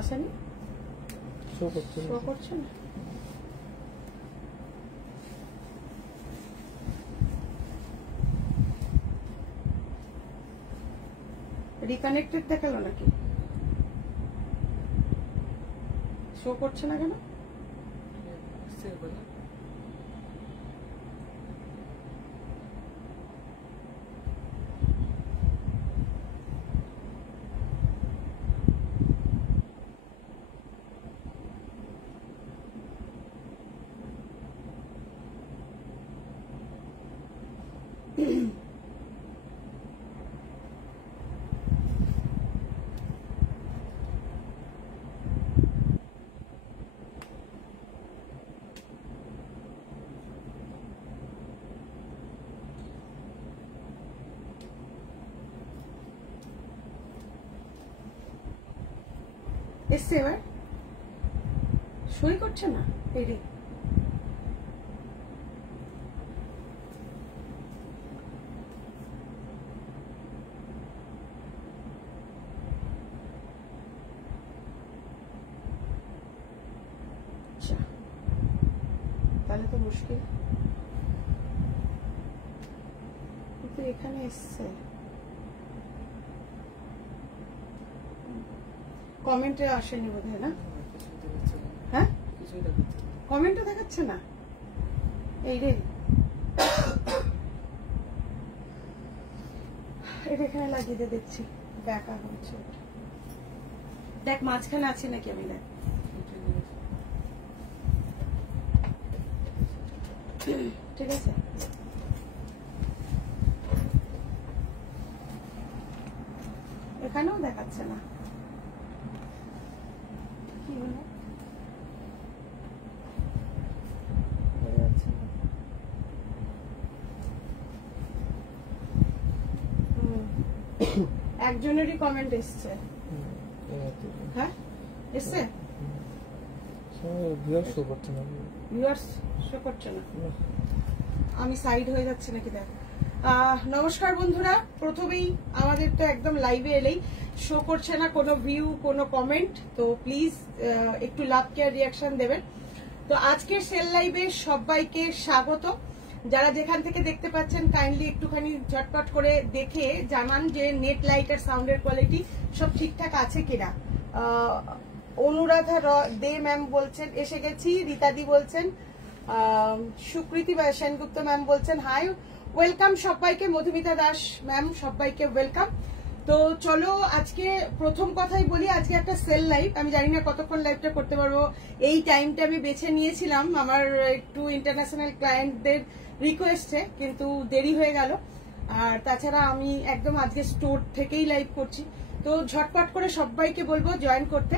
আসেনি, শো করছে না। রিকানেক্টেড দেখালো নাকি? শো করছে না কেন? এসছে এবার, সই করছে না। এই রে, তাহলে তো মুশকিল। কিন্তু এখানে এসছে, কমেন্টে আসেনি বোধহয় না? হ্যাঁ, কমেন্টও দেখাচ্ছে না। এই রে, এটা এখানে লাগিয়ে দিয়ে দেখছি, ব্যাকা হচ্ছে। দেখ মাঝখানে আছে নাকি, আমি দেখ। ঠিক আছে, এখানেও দেখাচ্ছে না। কি হলো? একজনেরই কমেন্ট এসছে। হ্যাঁ এসছে, ভিউয়ার্স শো করছে না। আমি সাইড হয়ে যাচ্ছি নাকি দেখ। নমস্কার বন্ধুরা, প্রথমেই আমাদের তো একদম লাইভে এলেই শো করছে না কোনো ভিউ, কোনো কমেন্ট। তো প্লিজ একটু লাভ কেয়ার রিয়াকশন দেবেন। তো আজকের সেল লাইভে সবাইকে স্বাগত। যারা যেখান থেকে দেখতে পাচ্ছেন কাইন্ডলি একটুখানি ঝটপট করে দেখে জানান যে নেট লাইট আর সাউন্ডের কোয়ালিটি সব ঠিকঠাক আছে কিনা। অনুরাধা দে ম্যাম বলছেন এসে গেছি, রীতাদি বলছেন, সুকৃতি সেনগুপ্ত ম্যাম বলছেন হাই, ওয়েলকাম সবাইকে, মধুমিতা দাস ম্যাম সবাইকে ওয়েলকাম। তো চলো আজকে প্রথম কথাই বলি, আজকে একটা সেল লাইভ। আমি জানি না কতক্ষণ লাইভটা করতে পারবো, এই টাইমটা আমি বেছে নিয়েছিলাম আমার একটু ইন্টারন্যাশনাল ক্লায়েন্টদের রিকোয়েস্টে, কিন্তু দেরি হয়ে গেল। আর তাছাড়া আমি একদম আজকে স্টোর থেকেই লাইভ করছি। তো ঝটপট করে সবাইকে বলবো জয়েন করতে।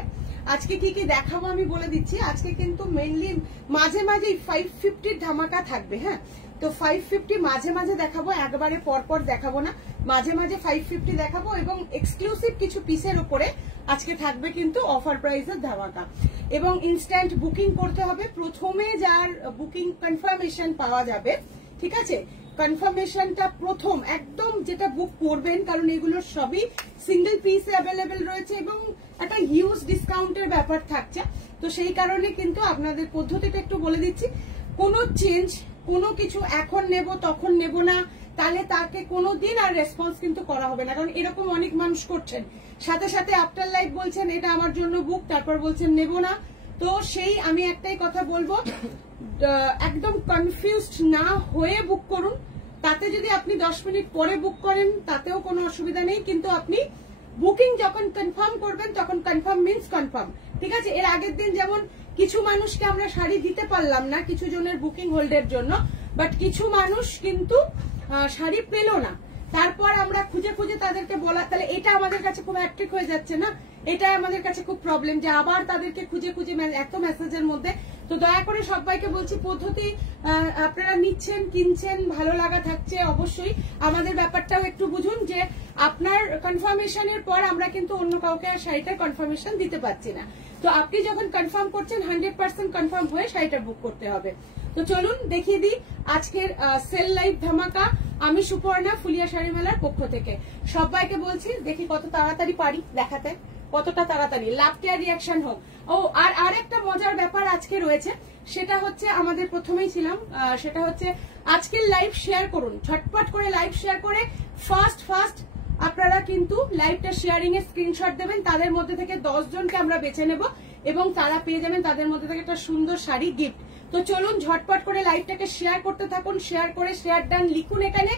আজকে কি কি দেখাবো আমি বলে দিচ্ছি। আজকে কিন্তু মেইনলি মাঝে মাঝে 550 ধামাকা থাকবে। হ্যাঁ, তো 550 মাঝে মাঝে দেখাবো, একবারে পরপর দেখাবো না, মাঝে মাঝে 550 দেখাবো। এবং এক্সক্লুসিভ কিছু পিসের উপরে আজকে থাকবে কিন্তু অফার প্রাইসের ধামাকা। এবং ইনস্ট্যান্ট বুকিং করতে হবে। প্রথমে যার বুকিং কনফার্মেশন পাওয়া যাবে, ঠিক আছে, কনফার্মেশনটা প্রথম একদম যেটা বুক করবেন, কারণ এগুলো সবই সিঙ্গেল পিস অ্যাভেলেবেল রয়েছে এবং একটা হিউজ ডিসকাউন্টের ব্যাপার থাকছে। তো সেই কারণে কিন্তু আপনাদের পদ্ধতিটা একটু বলে দিচ্ছি। কোনো চেঞ্জ, কোনো কিছু এখন নেব তখন নেব না, তাহলে তাকে কোনোদিন আর রেসপন্স কিন্তু করা হবে না। কারণ এরকম অনেক মানুষ করছেন, সাথে সাথে আফটার লাইফ বলছেন এটা আমার জন্য বুক, তারপর বলছেন নেব না। তো সেই আমি একটাই কথা বলবো, একদম কনফিউজড না হয়ে বুক করুন। তাতে যদি আপনি 10 মিনিট পরে বুক করেন তাতেও কোনো অসুবিধা নেই, কিন্তু আপনি বুকিং যখন কনফার্ম করবেন তখন কনফার্ম মিন্স কনফার্ম, ঠিক আছে। এর আগের দিন যেমন কিছু মানুষকে আমরা শাড়ি দিতে পারলাম না কিছু জনের বুকিং হোল্ডের জন্য, বাট কিছু মানুষ কিন্তু শাড়ি পেল না, তারপর আমরা খুঁজে খুঁজে তাদেরকে বলা, তাহলে এটা আমাদের কাছে খুব হ্যাট্রিক হয়ে যাচ্ছে না? এটা আমাদের কাছে খুব প্রবলেম যে আবার তাদেরকে খুঁজে খুঁজে এত মেসেজের মধ্যে। তো দয়া করে সবাইকে বলছি, পদ্ধতি আপনারা নিচ্ছেন, কিনছেন, ভালো লাগা থাকছে, অবশ্যই আমাদের ব্যাপারটাও একটু বুঝুন যে আপনার কনফার্মেশনের পর আমরা কিন্তু অন্য কাউকে আর শাড়িটার কনফার্মেশন দিতে পারছি না। তো আপনি যখন কনফার্ম করছেন 100% কনফার্ম হয়ে শাড়িটা বুক করতে হবে। তো চলুন দেখিয়ে দিই আজকের সেল লাইভ ধামাকা। আমি সুপর্ণা, ফুলিয়া শাড়ি মেলার পক্ষ থেকে সবাইকে বলছি, দেখি কত তাড়াতাড়ি পারি দেখাতে, কতটা তাড়াতাড়ি লাভ কেয়ার রিয়াকশন হোক। ও আর একটা মজার ব্যাপার আজকে রয়েছে, সেটা হচ্ছে আমাদের প্রথমেই ছিলাম, সেটা হচ্ছে আজকের লাইভ শেয়ার করুন, ঝটপট করে লাইভ শেয়ার করে ফাস্ট আপনারা কিন্তু লাইভটা শেয়ারিং এর স্ক্রিনশট দেবেন। তাদের মধ্যে থেকে 10 জনকে আমরা বেছে নেব এবং তারা পেয়ে যাবেন তাদের মধ্যে থেকে একটা সুন্দর শাড়ি গিফট। তো চলুন ঝটপট করে লাইভটাকে শেয়ার করতে থাকুন, শেয়ার করে শেয়ার ডান লিখুন এখানে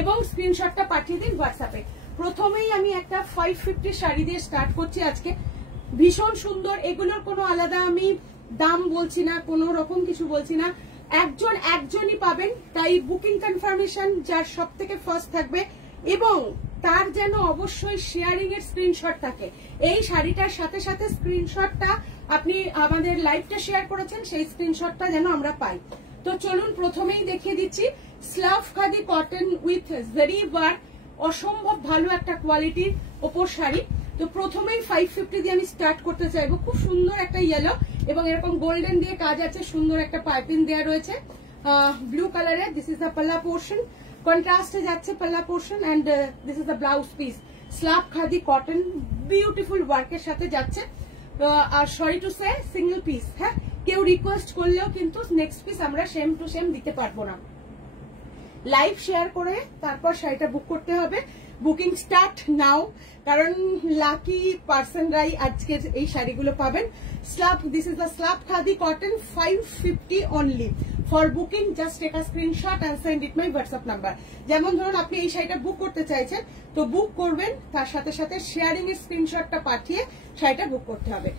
এবং স্ক্রিনশটটা পাঠিয়ে দিন হোয়াটসঅ্যাপে। প্রথমেই আমি একটা 550 শাড়ি দিয়ে স্টার্ট করছি আজকে, ভীষণ সুন্দর। এগুলোর কোনো আলাদা আমি দাম বলছি না, কোনো রকম কিছু বলছি না, একজনই পাবেন। তাই বুকিং কনফার্মেশন যার সব থেকে ফার্স্ট থাকবে এবং তার যেন অবশ্যই শেয়ারিং এর স্ক্রিনশট থাকে। এই শাড়িটার সাথে সাথে স্ক্রিনশটটা আপনি আমাদের লাইভটা শেয়ার করেছেন, সেই স্ক্রিনশটটা যেন আমরা পাই। তো চলুন প্রথমেই দেখিয়ে দিচ্ছি স্লাভ খাদি কটন উইথ জারি ওয়ার্ক, অসম্ভব ভালো একটা কোয়ালিটির ওপর শাড়ি। তো প্রথমেই 550 দিয়ে আমি স্টার্ট করতে চাইবো। খুব সুন্দর একটা ইয়েলো এবং এরকম গোল্ডেন দিয়ে কাজ আছে, সুন্দর একটা পাইপিং দেওয়া রয়েছে ব্লু কালারের। দিস ইজ দ্য পাল্লা পোর্শন, কন্ট্রাস্টে যাচ্ছে pallu portion and this is the blouse piece. Slub khadi cotton beautiful ওয়ার্কের সাথে যাচ্ছে। আর sorry to say single piece, হ্যাঁ, কেউ রিকোয়েস্ট করলেও কিন্তু নেক্সট পিস আমরা সেম টু সেম দিতে পারবো না। লাইভ শেয়ার করে তারপর শাড়িটা বুক করতে হবে। বুকিং স্টার্ট নাও, কারণ লাকি পার্সনরাই আজকে এই শাড়িগুলো পাবেন। This is the slub khadi cotton 550 only. For booking just take a screenshot and send it my WhatsApp number. যেমন ধরুন আপনি এই শাড়িটা বুক করতে চাইছেন, তো বুক করবেন, তার সাথে সাথে শেয়ারিং এর স্ক্রিনশটটা পাঠিয়ে শাড়িটা বুক করতে হবে।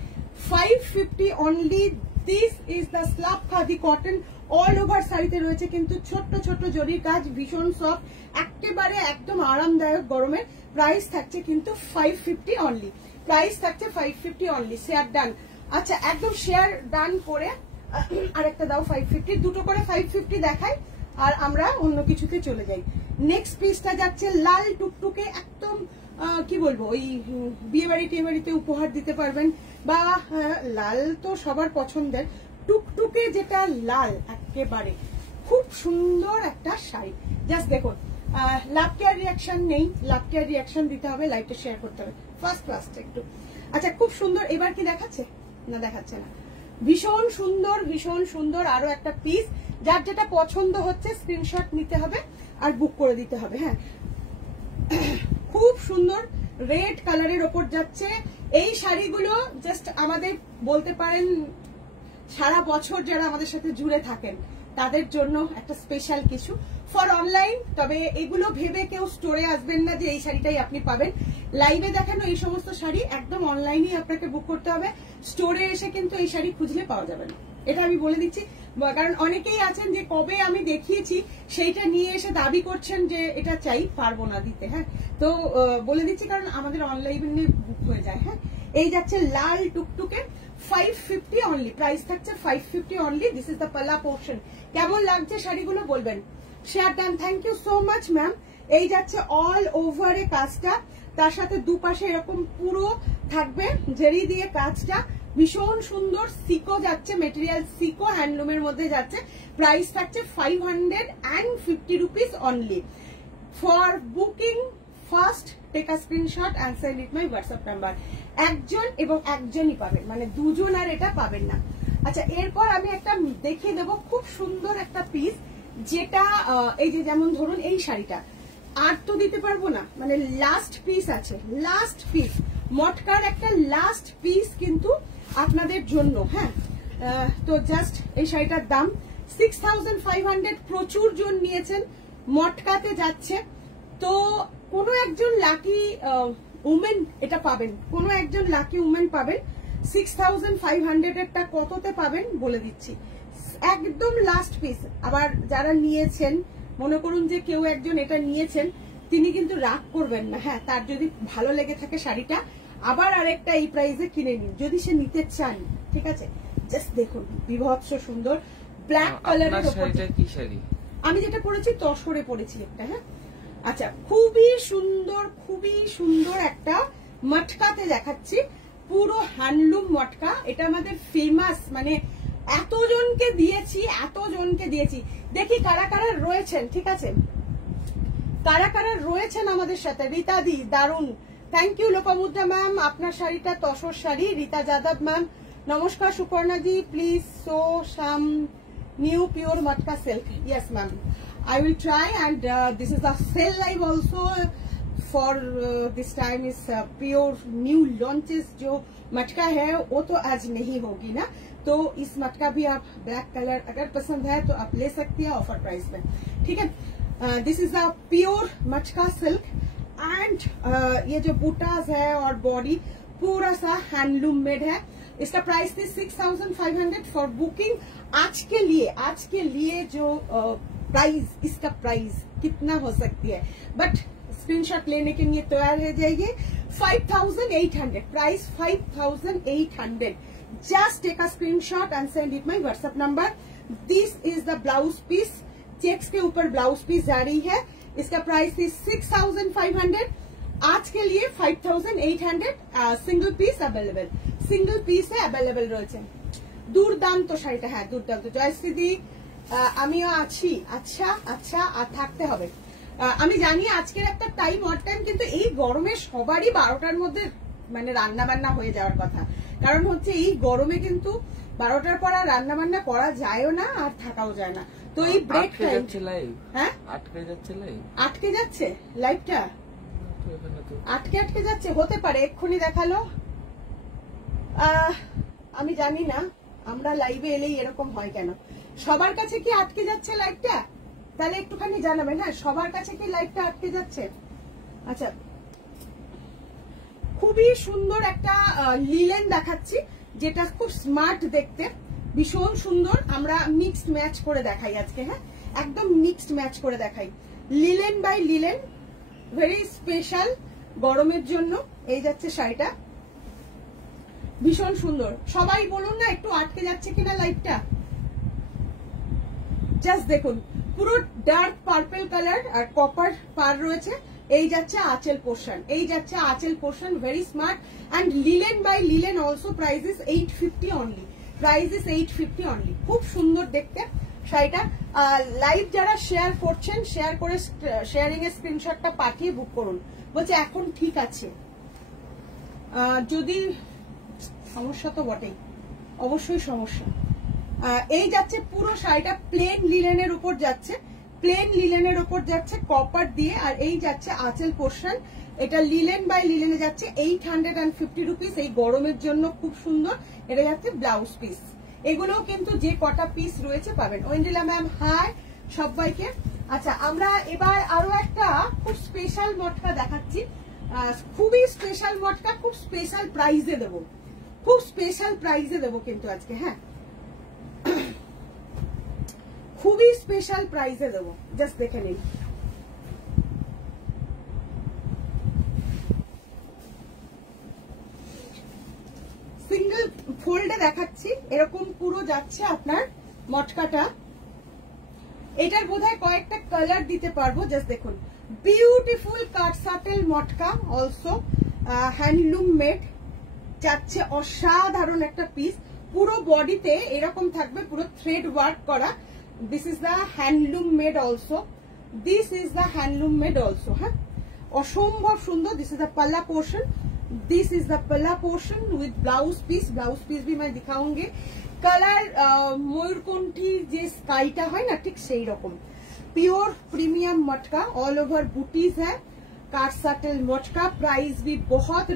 550 only. This is the slub khadi cotton. All over শাড়িতে রয়েছে কিন্তু ছোট্ট ছোট্ট জরির কাজ, ভীষণ সফট, একেবারে একদম আরামদায়ক গরমের। প্রাইস থাকছে কিন্তু 550 অনলি, প্রাইস থাকছে 550 অনলি। Share done. আচ্ছা, একদম শেয়ার ডান করে আরেকটা দাও 550, দুটো করে 550 দেখাই আর আমরা অন্য কিছুতে চলে যাই। নেক্সট পিসটা যাচ্ছে লাল টুকটুকে, একদম কি বলবো, ওই বিয়ে বাড়িতে উপহার দিতে পারবেন, বা লাল তো সবার পছন্দের, টুকটুকে যেটা লাল, একেবারে খুব সুন্দর একটা শাড়ি। জাস্ট দেখুন, লাভ কেয়ার রিয়াকশন নেই, লাভ কেয়ার রিয়াকশন দিতে হবে, লাইভটা শেয়ার করতে হবে ফার্স্ট একটু। আচ্ছা, খুব সুন্দর। এবার কি দেখাচ্ছে না? দেখাচ্ছে না। ভীষণ সুন্দর আরো একটা পিস। যার যেটা পছন্দ হচ্ছে স্ক্রিনশট নিতে হবে আর বুক করে দিতে হবে। হ্যাঁ, খুব সুন্দর রেড কালারের ওপর যাচ্ছে এই শাড়িগুলো। জাস্ট আমাদের বলতে পারেন সারা বছর যারা আমাদের সাথে জুড়ে থাকেন তাদের জন্য একটা স্পেশাল কিছু ফর অনলাইন। তবে এগুলো ভেবে কেউ স্টোরে আসবেন না যে এই শাড়িটাই আপনি পাবেন। লাইভে দেখানো এই সমস্ত শাড়ি একদম অনলাইনেই আপনাকে বুক করতে হবে, স্টোরে এসে কিন্তু এই শাড়ি খুঁজলে পাওয়া যাবে না, এটা আমি বলে দিচ্ছি। কারণ অনেকেই আছেন যে কবে আমি দেখিয়েছি সেইটা নিয়ে এসে দাবি করছেন যে এটা চাই, পারবো না দিতে। হ্যাঁ, তো বলে দিচ্ছি কারণ আমাদের অনলাইনে বুক হয়ে যায়। হ্যাঁ, এই যাচ্ছে লাল টুকটুকে 550 অনলি, প্রাইস থাকছে 550 অনলি। দিস ইজ দ্য পাল্লা পোর্শন। কেমন লাগছে শাড়িগুলো বলবেন। Share done. Thank you so much ma'am. এই যাচ্ছে অল ওভারে কাজটা, তার সাথে দুপাশে এরকম পুরো থাকবে জেরি দিয়ে কাজটা, ভীষণ সুন্দর। সিকো যাচ্ছে, মেটেরিয়াল সিকো, হ্যান্ডলুমের মধ্যে যাচ্ছে। প্রাইস থাকছে 550 rupees only. For booking first take a screenshot and send it my WhatsApp number. একজন এবং একজনই পাবেন, মানে দুজন আর এটা পাবেন না। আচ্ছা, এরপর আমি একটা দেখিয়ে দেবো খুব সুন্দর একটা পিস, যেটা এই যে যেমন ধরুন এই শাড়িটা আর তো দিতে পারবো না, মানে লাস্ট পিস আছে, লাস্ট পিস মটকার একটা লাস্ট পিস কিন্তু আপনাদের জন্য। হ্যাঁ, তো জাস্ট এই শাড়িটার দাম 6500। প্রচুর জন নিয়েছেন, মটকাতে যাচ্ছে। তো কোনো একজন লাকি উমেন এটা পাবেন, কোনো একজন লাকি উমেন পাবেন। 6500 এরটা কততে পাবেন বলে দিচ্ছি, একদম লাস্ট পিস। আবার যারা নিয়েছেন, মনে করুন যে কেউ একজন এটা নিয়েছেন, তিনি কিন্তু রাগ করবেন না। হ্যাঁ, তার যদি ভালো লেগে থাকে শাড়িটা, আবার আরেকটা এই প্রাইসে কিনে নিন যদি সে নিতে চান। ঠিক আছে, জাস্ট দেখুন বিভৎস সুন্দর ব্ল্যাক কালারের উপর। কি শাড়ি আমি যেটা পরেছি তসরে পরেছি একটা। হ্যাঁ আচ্ছা, খুবই সুন্দর একটা মটকাতে দেখাচ্ছি, পুরো হ্যান্ডলুম মটকা। এটা আমাদের ফেমাস, মানে এতজনকে দিয়েছি। দেখি কারা কারা রয়েছেন, ঠিক আছে, কারা কারা রয়েছেন আমাদের সাথে। রীতা দি দারুন, থ্যাংক ইউ লোপামুদ্রা ম্যাম, আপনার শাড়িটা তসর শাড়ি। রীতা যাদব ম্যাম নমস্কার। Suparna ji please show some new pure matka silk. Yes ma'am, I will try, and this is a sale live also for this time is pure new launches जो मटका है वो तो आज नहीं होगी ना, तो इस मटका भी आप ब्लैक कलर अगर पसंद है तो आप ले सकती है ऑफर प्राइस में, ठीक है। दिस इज अ प्योर मटका सिल्क एंड ये जो बूटास है और बॉडी पूरा सा हैंडलूम मेड है। इसका प्राइस थी 6500 फॉर बुकिंग। आज के लिए जो प्राइस, इसका प्राइस कितना हो सकती है, बट स्क्रीनशॉट लेने के लिए तैयार रह जाइए। 5800 price, 5800। Just take a screenshot and send it my WhatsApp number. This is the blouse piece, checks के ऊपर ब्लाउज पीस जा रही है। इसका प्राइस थी 6500, आज के लिए 5800। Single piece available, single piece है अवेलेबल রয়েছে। দুর্দান্ত শাড়িটা, হ্যাঁ দুর্দান্ত। জয়শ্রী আমিও আছি। আচ্ছা আচ্ছা, আর থাকতে হবে। আমি জানি আজকের একটা টাইম অড টাইম, কিন্তু এই গরমে সবারই 12টার মধ্যে মানে রান্না বান্না হয়ে যাওয়ার কথা, কারণ হচ্ছে এই গরমে কিন্তু 12টার পর আর রান্না বান্না করা যায়ও না আর থাকাও যায় না। তো এই ব্রেক টাইম, হ্যাঁ আটকে যাচ্ছে লাইভটা, আটকে যাচ্ছে, হতে পারে এক্ষুনি দেখালো। আমি জানি না, আমরা লাইভে এলেই এরকম হয় কেন। সবার কাছে কি আটকে যাচ্ছে লাইভটা? তাহলে একটুখানি জানাবেন। হ্যাঁ, সবার কাছে কি লাইভটা আটকে যাচ্ছে? আচ্ছা, খুবই সুন্দর একটা লিলেন দেখাচ্ছি, যেটা খুব স্মার্ট দেখতে, ভীষণ সুন্দর। আমরা মিক্সড ম্যাচ করে দেখাই আজকে। হ্যাঁ, একদম মিক্সড ম্যাচ করে দেখাই। Linen by linen, very special গরমের জন্য। এই যাচ্ছে শাড়িটা, ভীষণ সুন্দর। সবাই বলুন না একটু আটকে যাচ্ছে কিনা লাইভটা। জাস্ট দেখুন, পুরো ডার্ক পার্পল কালার আর কপার পার রয়েছে। এই যাচ্ছে আঁচল portion, very smart. And linen by linen also, price is 850 only, খুব সুন্দর দেখতে শাড়িটা। লাইভ যারা শেয়ার করছেন, শেয়ার করে শেয়ারিং এর স্ক্রিনশটটা পাঠিয়ে বুক করুন। বলছে এখন ঠিক আছে, যদি সমস্যা তো বটেই, অবশ্যই সমস্যা। এই যাচ্ছে পুরো শাড়িটা প্লেন লিলেনের উপর যাচ্ছে, কপার দিয়ে। আর এই যাচ্ছে আঁচল পোর্শন, এটা লিলেন বাই লিলেনে যাচ্ছে 850 রুপিস। এই গরমের জন্য খুব সুন্দর। এটা যাচ্ছে ব্লাউজ পিস। এগুলোও কিন্তু যে কটা পিস রয়েছে পাবেন। ঐন্দ্রিলা ম্যাম হাই সবাইকে। আচ্ছা, আমরা এবার আরো একটা খুব স্পেশাল মটকা দেখাচ্ছি, খুবই স্পেশাল মটকা, খুব স্পেশাল প্রাইজে দেবো, কিন্তু আজকে। হ্যাঁ, খুবই স্পেশাল প্রাইজে দেবো, জাস্ট দেখে নিন। সিঙ্গেল ফোল্ডে দেখাচ্ছি, এরকম পুরো যাচ্ছে আপনার মটকাটা। এটার বোধহয় কয়েকটা কালার দিতে পারবো, জাস্ট দেখুন। বিউটিফুল কাট সাটেল মটকা, অলসো হ্যান্ডলুম মেড, যাচ্ছে অসাধারণ একটা পিস। পুরো বডিতে এরকম থাকবে, পুরো থ্রেড ওয়ার্ক করা। This is the handloom made also. হ্যাঁ, অসম্ভব সুন্দর। দিস ইজ দ্য पल्ला पोर्शन विद ब्लाउज पीस भी मैं दिखाऊंगी। कलर मयूरकंठी जे स्काईटा है ना, ठीक সেই রকম। प्योर प्रीमियम मटका, ऑल ओवर बूटीज है, काट सटल मटका। प्राइस भी बहुत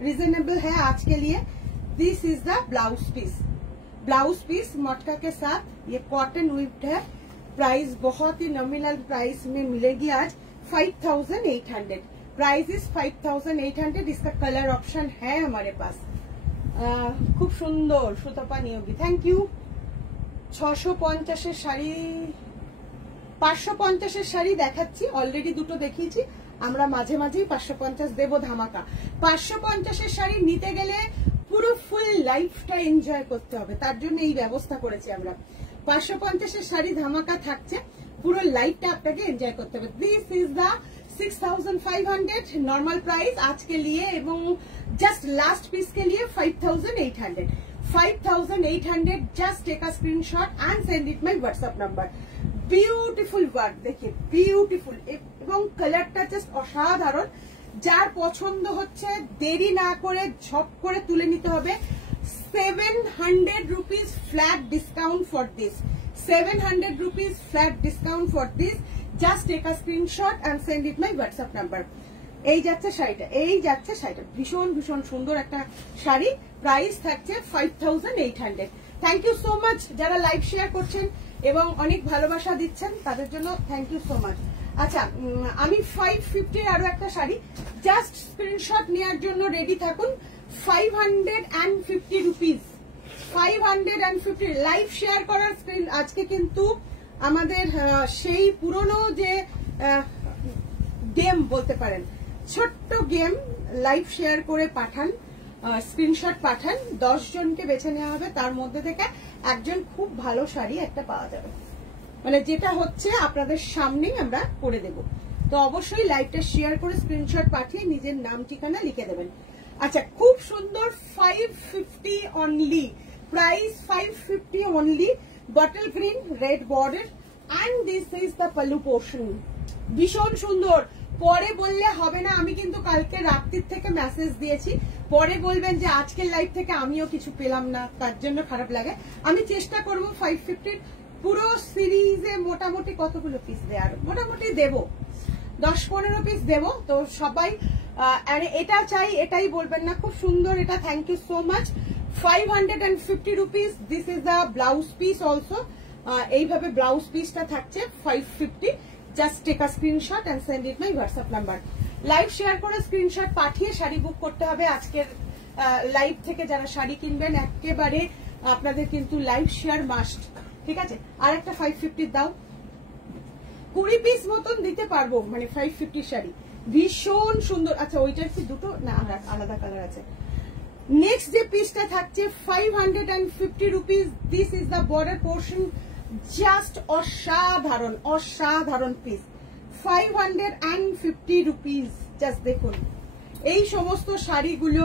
रिजनेबल है आज के लिए। This is the blouse piece matka के साथ, ये कॉटन विफ्ट है। प्राइस बहुत ही नॉमिनल प्राइस में मिलेगी आज, 5800। Price is 5800। इसका कलर ऑप्शन है हमारे पास। खूब सुंदर सुतपा नियोगी, थैंक यू। 650 শাড়ি, 550 শাড়ি দেখাচ্ছি, অলরেডি দুটো দেখিয়েছি। আমরা মাঝে মাঝেই 550 দেবো ধামাকা। 550 শাড়ি নিতে গেলে পুরো ফুল লাইফটা এনজয় করতে হবে, তার জন্য এই ব্যবস্থা করেছি আমরা। 550-এর শাড়ি ধামাকা থাকছে, পুরো লাইফটা আপনাকে এনজয় করতে হবে। This is the 6500 normal price आज के लिए এবং जस्ट लास्ट पीस के लिए 5800 5800 just take a screenshot and send it my WhatsApp number. Beautiful work देखिए, ब्यूटीफुल এবং কালারটা জাস্ট অসাধারণ। যার পছন্দ হচ্ছে দেরি না করে ঝপ করে তুলে নিতে হবে। 700 rupees flat discount for this, 700 rupees flat discount for this। Just take a screenshot and send it my WhatsApp number. এই যাচ্ছে শাড়িটা, এই যাচ্ছে শাড়িটা, ভীষণ ভীষণ সুন্দর একটা শাড়ি। প্রাইস থাকছে 5800। থ্যাংক ইউ সো মাচ যারা লাইভ শেয়ার করছেন এবং অনেক ভালোবাসা দিচ্ছেন, তাদের জন্য থ্যাংক ইউ সো মাচ। আচ্ছা, আমি 550 আরো একটা শাড়ি, জাস্ট স্ক্রিনশট নেওয়ার জন্য রেডি থাকুন। 550 রুপিস, 550 লাইভ শেয়ার করার স্ক্রিন। আজকে কিন্তু আমাদের সেই পুরনো যে গেম বলতে পারেন, ছোট্ট গেম, লাইভ শেয়ার করে পাঠান, স্ক্রিনশট পাঠান, 10 জনকে বেছে নেওয়া হবে, তার মধ্যে থেকে একজন খুব ভালো শাড়ি একটা পাওয়া যাবে, মানে যেটা হচ্ছে আপনাদের সামনেই আমরা করে দেব। তো অবশ্যই লাইভটা শেয়ার করে স্ক্রিনশট পাঠিয়ে নিজের নাম ঠিকানা লিখে দেবেন। আচ্ছা, খুব সুন্দর 550 only, price 550 only. Bottle green red border and this is the pallu portion. ভীষণ সুন্দর। পরে বললে হবে না, আমি কিন্তু কালকে রাত্রির থেকে মেসেজ দিয়েছি, পরে বলবেন যে আজকের লাইভ থেকে আমিও কিছু পেলাম না, তার জন্য খারাপ লাগে। আমি চেষ্টা করব 550 পুরো সিরিজে মোটামুটি কতগুলো পিস দেওয়ার, মোটামুটি দেব 10-15 পিস দেব। তো সবাই এটা চাই এটাই বলবেন না, খুব সুন্দর এটা। Thank you so much. 550 rupees. This is the blouse piece also. এইভাবে ব্লাউজ পিসটা থাকছে 550। Just take a screenshot and send it my WhatsApp number. Live share করে স্ক্রিনশট পাঠিয়ে শাড়ি বুক করতে হবে। আজকের লাইভ থেকে যারা শাড়ি কিনবেন একেবারে আপনাদের কিন্তু লাইভ শেয়ার মাস্ট, ঠিক আছে? আর একটা 550 দাও, 20 পিস মতন দিতে পারবো, মানে 550 শাড়ি ভীষণ সুন্দর। আচ্ছা, ওইটার কি দুটো না আলাদা কালার আছে? নেক্সট যে পিসটা থাকছে 550 rupees. This is the border portion, just অসাধারণ অসাধারণ পিস। 550 রুপিস। জাস্ট দেখুন এই সমস্ত শাড়িগুলো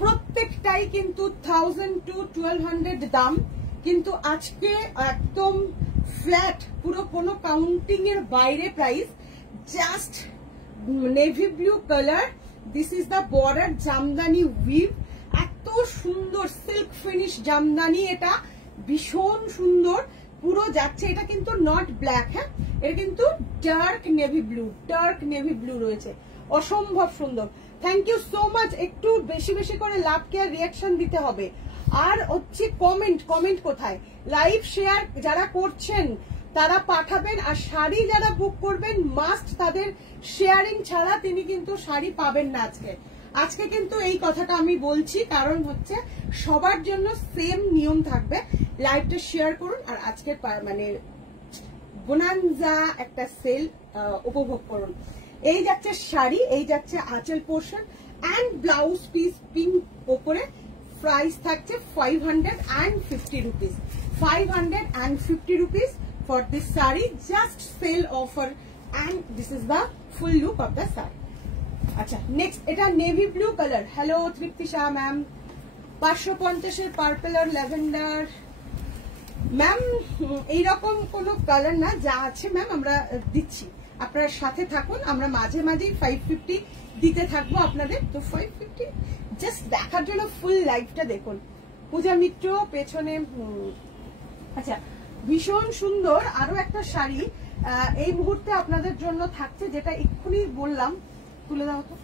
প্রত্যেকটাই কিন্তু 1000 to 1200 দাম, কিন্তু আজকে একদম ফ্ল্যাট, পুরো কোনো কাউন্টিং এর বাইরে price. Just navy blue colour, this is the border, Jamdani we've, এত সুন্দর সিল্ক ফিনিশ জামদানি, এটা ভীষণ সুন্দর পুরো যাচ্ছে। এটা কিন্তু নট ব্ল্যাক, হ্যাঁ, এটা কিন্তু dark navy blue, dark navy blue রয়েছে, অসম্ভব সুন্দর। Thank you so much. একটু বেশি বেশি করে লাভ কেয়ার রিয়াকশন দিতে হবে। আর হচ্ছে কমেন্ট কোথায়? লাইভ শেয়ার যারা করছেন তারা পাঠাবেন, আর শাড়ি যারা বুক করবেন মাস্ট তাদের শেয়ারিং ছাড়া তিনি কিন্তু শাড়ি পাবেন না আজকে কিন্তু এই কথাটা আমি বলছি, কারণ হচ্ছে সবার জন্য সেম নিয়ম থাকবে। লাইভটা শেয়ার করুন আর আজকের মানে বোনানজা একটা সেল উপভোগ করুন। এই যাচ্ছে শাড়ি, এই যাচ্ছে আঁচল portion and blouse piece pink ওপরে। প্রাইস থাকছে 550 rupees, 550 rupees for this saree, just sale offer and this is the full look of the saree. আচ্ছা, নেক্সট এটা নেভি ব্লু কালার। হ্যালো তৃপ্তি শাহ ম্যাম। 550 এর পার্পল আর ল্যাভেন্ডার। ম্যাম এইরকম কোনো colour না, যা আছে ম্যাম আমরা দিচ্ছি, আপনারা সাথে থাকুন, আমরা মাঝে মাঝেই 550 দিতে থাকবো আপনাদের। তো 550 জাস্ট দেখার জন্য ফুল লাইভটা দেখুন। পূজা মিত্র পেছনে। আচ্ছা, ভীষণ সুন্দর আরো একটা শাড়ি এই মুহূর্তে আপনাদের জন্য থাকছে, যেটা এক্ষুনি বললাম। তুলে দাও তো,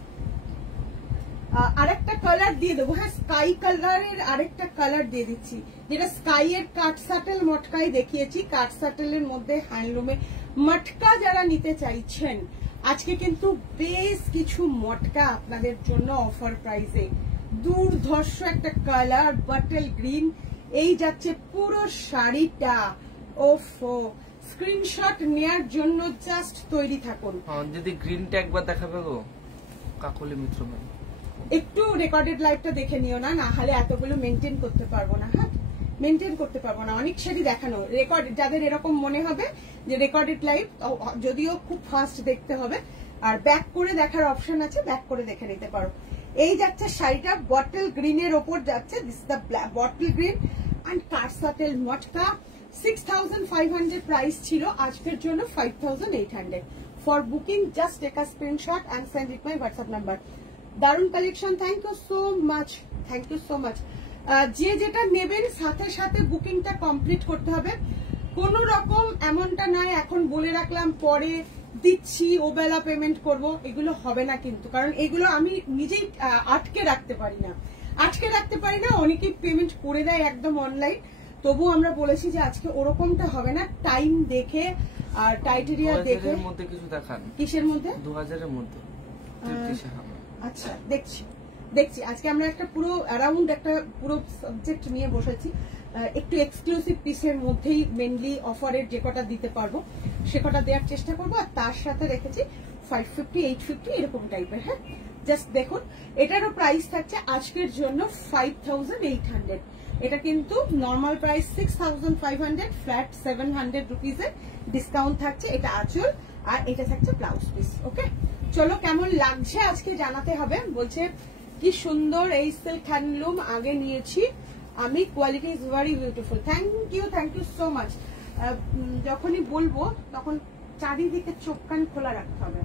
আরেকটা কালার দিয়ে দেবো। হ্যাঁ, স্কাই কালারের আরেকটা কালার দিয়ে দিচ্ছি, যেটা স্কাই এর কাট সাটেল মটকাই দেখিয়েছি। কাট সাটেলের মধ্যে হ্যান্ডলুমে মটকা যারা নিতে চাইছেন, আজকে কিন্তু বেশ কিছু মটকা আপনাদের জন্য অফার প্রাইসে। দুর্ধর্ষ একটা কালার, বটল গ্রিন। এই যাচ্ছে পুরো শাড়িটা। ওফো, স্ক্রিনশট নেয়ার জন্য জাস্ট তৈরি থাকুন। যদি গ্রিনটা একবার দেখাবে গো কাকলি মিত্র ম্যাম। একটু রেকর্ডেড লাইভটা দেখে নিও না, না হলে এতগুলো মেনটেন করতে পারবো না। হ্যাঁ, মেনটেন করতে পারবো না, অনেক শাড়ি দেখানো। রেকর্ড যাদের এরকম মনে হবে যে রেকর্ডেড লাইভ, যদিও খুব ফাস্ট দেখতে হবে, আর ব্যাক করে দেখার অপশন আছে, ব্যাক করে দেখে নিতে পারো। এই যাচ্ছে শাড়িটা বটল গ্রিনের ওপর যাচ্ছে, this the bottle green and কারসাটেল মটকা। 6500 প্রাইস ছিল, আজকের জন্য 5800। For booking just take a screenshot and send it my WhatsApp number. দারুণ collection, thank you so much, thank you so much. যে যেটা নেবেন সাথে সাথে বুকিংটা কমপ্লিট করতে হবে। কোন রকম এমনটা নয় এখন বলে রাখলাম পরে দিচ্ছি ওবেলা পেমেন্ট করব, এগুলো হবে না কিন্তু, কারণ এগুলো আমি নিজেই আটকে রাখতে পারি না, অনেকেই পেমেন্ট করে দেয় একদম অনলাইন। তবু আমরা বলেছি যে আজকে ওরকমটা হবে না, টাইম দেখে আর টাইটেরিয়া দেখে। মধ্যে কিছু দেখান, কিসের মধ্যে? 2000 এর মধ্যে। আচ্ছা, দেখছি আজকে আমরা একটা পুরো অ্যারাউন্ড একটা পুরো সাবজেক্ট নিয়ে বসেছি। একটু এক্সক্লুসিভ পিসের মধ্যেই মেনলি অফারের যে কটা দিতে পারবো সে কটা দেওয়ার চেষ্টা করবো। আর তার সাথে রেখেছি 550, 850 এরকম টাইপের। হ্যাঁ, জাস্ট দেখুন, এটারও প্রাইস থাকছে আজকের জন্য 5800। এটা কিন্তু নর্মাল প্রাইস 6500, ফ্ল্যাট 700 রুপিজের ডিসকাউন্ট থাকছে। এটা আঁচল আর এটা থাকছে ব্লাউজ পিস। ওকে, চলো কেমন লাগছে আজকে জানাতে হবে। বলছে কি সুন্দর এই সিল্ক হ্যান্ডলুম, আগে নিয়েছি আমি, quality is very beautiful. Thank you so much. যখনই বলবো তখন চারিদিকে চোখ কান খোলা রাখতে হবে।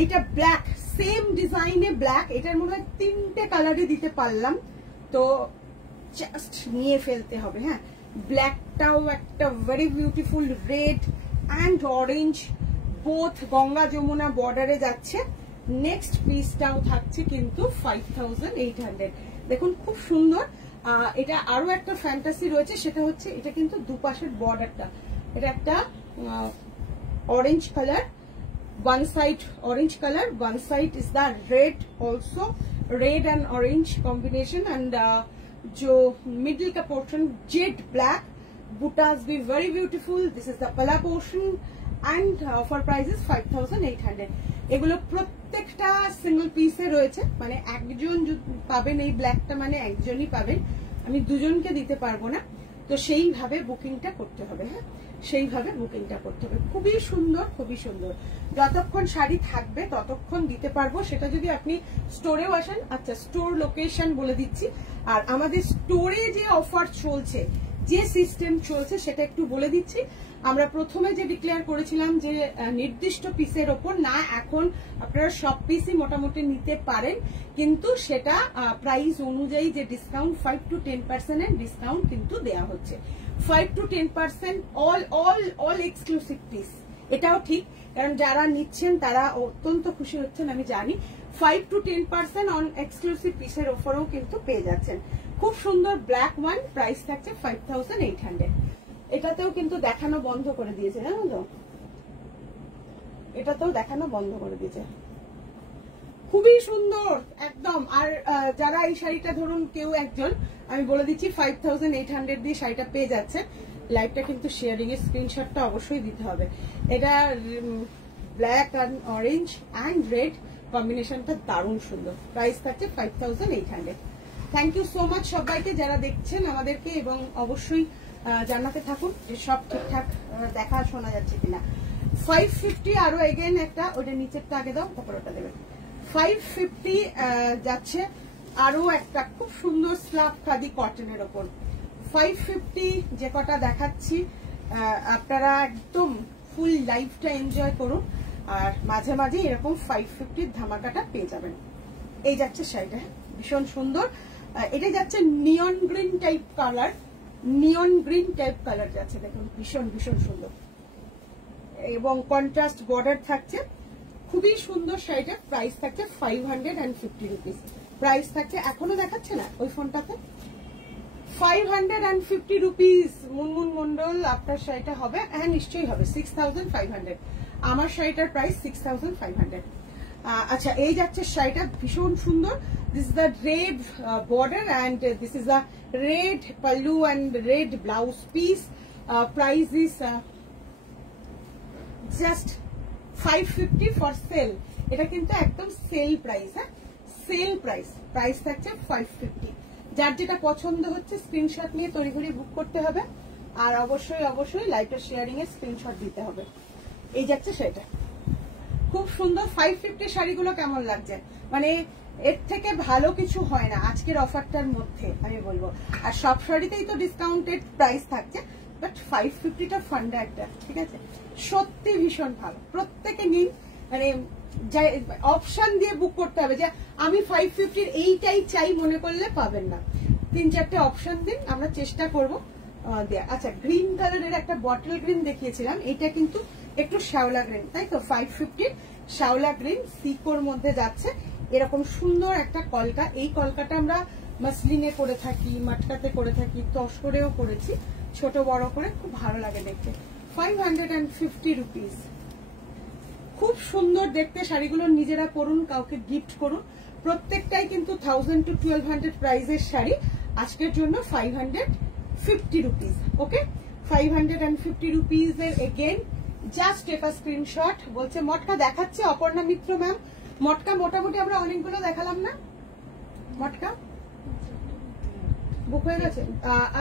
এইটা ব্ল্যাক, সেম ডিজাইনে ব্ল্যাক, এটার মনে হয় 3টে কালারে দিতে পারলাম, তো জাস্ট নিয়ে ফেলতে হবে। হ্যাঁ, ব্ল্যাকটাও একটা very beautiful, red and orange both Ganga Jamuna বর্ডারে যাচ্ছে। নেক্সট পিসটাও থাকছে কিন্তু 5800। দেখুন খুব সুন্দর। এটা আরো একটা ফ্যান্টাসি রয়েছে, সেটা হচ্ছে এটা কিন্তু দুপাশের বর্ডারটা, এটা একটা orange colour, one side orange color, one side is the red also, red and orange combination, and जो middle का portion jet black, buttas be very beautiful. This is the pala portion and for price is 5800. এগুলো প্রত্যেকটা single পিসে রয়েছে, মানে একজন পাবেন এই ব্ল্যাকটা, মানে একজনই পাবেন, আমি দুজনকে দিতে পারবো না, তো সেইভাবে বুকিংটা করতে হবে। হ্যাঁ, সেইভাবে বুকিংটা করতে হবে। খুবই সুন্দর, খুবই সুন্দর। যতক্ষণ শাড়ি থাকবে ততক্ষণ দিতে পারবো, সেটা যদি আপনি স্টোরেও আসেন। আচ্ছা, স্টোর লোকেশন বলে দিচ্ছি, আর আমাদের স্টোরে যে অফার চলছে, যে সিস্টেম চলছে সেটা একটু বলে দিচ্ছি। আমরা প্রথমে যে ডিক্লেয়ার করেছিলাম যে নির্দিষ্ট পিসের ওপর না, এখন আপনারা সব পিসই মোটামুটি নিতে পারেন, কিন্তু সেটা প্রাইস অনুযায়ী যে ডিসকাউন্ট 5 to 10% এর ডিসকাউন্ট কিন্তু দেয়া হচ্ছে। 5 to 10% অল এক্সক্লুসিভ পিস, এটাও ঠিক, কারণ যারা নিচ্ছেন তারা অত্যন্ত খুশি হচ্ছেন আমি জানি। 5 to 10% অন এক্সক্লুসিভ পিসের ওপরেও কিন্তু পেয়ে যাচ্ছেন। খুব সুন্দর ব্ল্যাক ওয়ান, প্রাইস থাকছে 5800। এটাতেও কিন্তু দেখানো বন্ধ করে দিয়েছে, জানো তো, এটাতেও দেখানো বন্ধ করে দিয়েছে। খুবই সুন্দর একদম। আর যারা এই শাড়িটা ধরুন কেউ একজন, আমি বলে দিচ্ছি 5800 দিয়ে শাড়িটা পেয়ে যাচ্ছে। লাইভটা কিন্তু শেয়ারিং এর স্ক্রিনশটটা অবশ্যই দিতে হবে। এটা black and orange and red কম্বিনেশনটা দারুণ সুন্দর, প্রাইস থাকছে 5800। থ্যাংক ইউ সো মাচ সবাইকে যারা দেখছেন আমাদেরকে, এবং অবশ্যই জানাতে থাকুন যে সব ঠিকঠাক দেখা শোনা যাচ্ছে কিনা। 550 আরো এগেন একটা, ওটা নিচেরটা আগে দাও, তারপর ওটা দেবে। 550 যাচ্ছে আরো একটা খুব সুন্দর স্লাব খাদি কটনের ওপর। 550 যে কটা দেখাচ্ছি আপনারা একদম ফুল লাইফটা এনজয় করুন, আর মাঝে মাঝে এরকম 550 ধামাকাটা পেয়ে যাবেন। এই যাচ্ছে শাড়িটা, ভীষণ সুন্দর। এটা যাচ্ছে নিয়ন গ্রিন টাইপ কালার, নিয়ন গ্রিন টাইপ কালার যাচ্ছে, দেখুন ভীষণ ভীষণ সুন্দর, এবং কন্ট্রাস্ট বর্ডার থাকছে। খুবই সুন্দর শাড়িটা, প্রাইস থাকছে 550 রুপিস। প্রাইস থাকছে, এখনো দেখাচ্ছে না ওই ফোনটাতে, 550 রুপিস। মুনমুন মন্ডল আপনার শাড়িটা হবে? হ্যাঁ নিশ্চয়ই হবে, 6500। আমার শাড়িটার প্রাইস 6500। আচ্ছা, এই যাচ্ছে শাড়িটা ভীষণ সুন্দর। This is the red border and this is the red pallu and red blouse piece. Price is just 550 for sale. এটা কিন্তু একদম সেল প্রাইস। হ্যাঁ, সেল প্রাইস থাকছে 550। যার যেটা পছন্দ হচ্ছে স্ক্রিনশট নিয়ে তড়িঘড়ি বুক করতে হবে, আর অবশ্যই লাইভটা শেয়ারিং এর স্ক্রিনশট দিতে হবে। এই যাচ্ছে সেটা, খুব সুন্দর 550 শাড়িগুলো কেমন লাগছে, মানে এর থেকে ভালো কিছু হয় না আজকের অফারটার মধ্যে আমি বলবো। আর সব শাড়িতেই তো ডিসকাউন্টেড প্রাইস থাকছে, বাট 550টা ফান্ডা একটা, ঠিক আছে, সত্যি ভীষণ ভালো। প্রত্যেকে নিন, মানে অপশন দিয়ে বুক করতে হবে যে আমি 550-র এইটাই চাই মনে করলে পাবেন না, 3-4টে অপশন দিন, আমরা চেষ্টা করবো দেয়া। আচ্ছা, গ্রিন কালারের একটা বটল গ্রিন দেখিয়েছিলাম, এটা কিন্তু একটু শ্যাওলা গ্রিন, তাই তো 550-র শ্যাওলা গ্রিন সিকোর মধ্যে যাচ্ছে। এরকম সুন্দর একটা কলকা, এই কলকাটা আমরা মাসলিনে করে থাকি, মাটকাতে করে থাকি, তসরেও করেছি, ছোট বড় করে, খুব ভালো লাগে দেখতে। 550 রুপিস, খুব সুন্দর দেখতে। শাড়িগুলো নিজেরা পরুন, কাউকে গিফট করুন, প্রত্যেকটাই কিন্তু 1000 to 1200 প্রাইসের শাড়ি। আজকের জন্য 550 রুপিস, ওকে, 550 রুপিস এর again just take a screenshot. বলছে মটকা দেখাচ্ছে অপর্ণা মিত্র ম্যাম, মটকা মোটামুটি আমরা অনেকগুলো দেখালাম না, মটকা বুক হয়ে গেছে।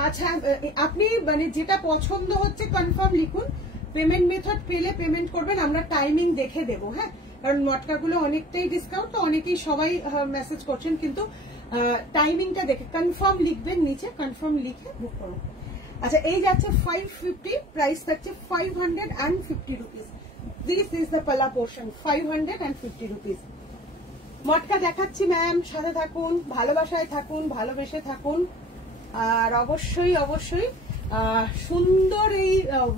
আচ্ছা, আপনি মানে যেটা পছন্দ হচ্ছে কনফার্ম লিখুন, পেমেন্ট মেথড পেলে পেমেন্ট করবেন, আমরা টাইমিং দেখে দেবো, হ্যাঁ, কারণ মটকাগুলো অনেকটাই ডিসকাউন্ট, তো অনেকেই সবাই মেসেজ করছেন, কিন্তু টাইমিংটা দেখে কনফার্ম লিখবেন, নিচে কনফার্ম লিখে বুক করুন। আচ্ছা, এই যাচ্ছে 550, প্রাইস থাকছে 550 রুপিস। দিস ইজ দ্য পালা পোর্শন, 550 রুপিস। মটকা দেখাচ্ছি ম্যাম, সাথে থাকুন, ভালোবাসায় থাকুন, ভালোবেসে থাকুন, আর অবশ্যই সুন্দর এই